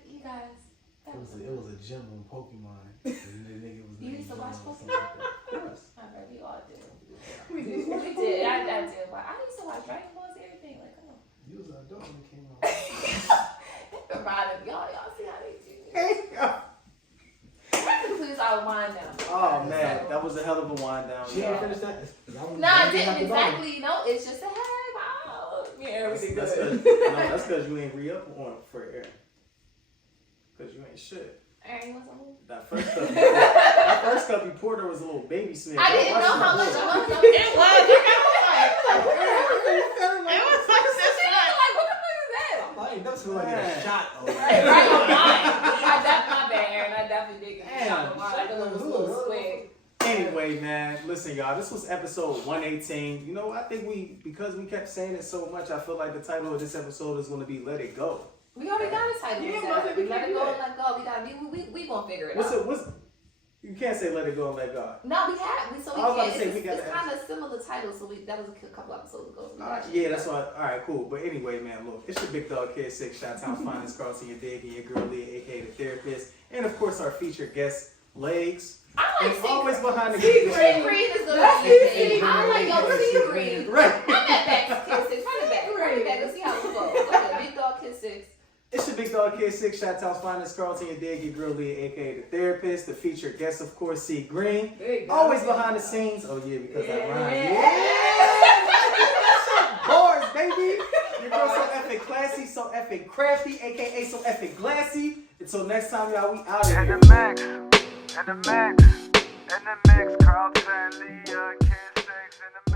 you guys, that It was was a gym on Pokemon. And the nigga was You used to named watch Bruno or Pokemon? something like that. Of course. I bet we all did. We We did. did. I did. But I used to watch Dragon Balls and everything. Like, come on. You was an adult when it came out. Y'all see how they do. Please, I'll wind down. Oh man, that was a hell of a wind down. She y'all. ain't finished that. No, I didn't exactly. No, it's just a head. Wow. Yeah, everything That's good. because you ain't re-up on it for air. Because you ain't shit. Aaron, you want some? That first cup you poured her was a little baby snake. I didn't know Watch how the much it pour. was. It was. Like, that's like Man. a shot of Right, on mine. My bad, Aaron. I definitely did get a Damn. shot of mine. That was a little swig. Anyway, man, listen, y'all. This was episode 118. You know, I think because we kept saying it so much, I feel like the title of this episode is going to be "Let It Go." We already got a title. Yeah, for but that. we We let can't it do go that. and let go. We gonna figure it What's out. it? You can't say "Let It Go" and let go. No, we have. So we I was about can't. to say, we It's gotta kind of similar titles. So that was a couple episodes ago. So we actually- Yeah, that's why. All right, cool. But anyway, man, look, it's your big dog Kid 6, Chi-Town's finest, Carlton, your dig, and your girl Leah, aka the therapist, and of course our featured guest Legs. I like And always behind the Sea camera. Green is gonna That's be a Sea thing. I like yo Green. Sea Green. Right. Run that back, Kid 6. Run it back. Run it back. Let's see how it goes. Okay, big dog Kid 6. It's your big dog Kid 6, Chi-Town's finest, Carlton, your dig, your girl Leah, aka the therapist, the featured guest, of course, C Green. There you go. Always behind the scenes. Oh yeah, because I rhyme. Yeah. Bars, baby. Your girl so effing classy, so effing crafty, aka so effing glassy. Until next time, y'all, we out of And here. the mix, and the mix, and the mix, Carlton, Leah, Kid 6, and the mix.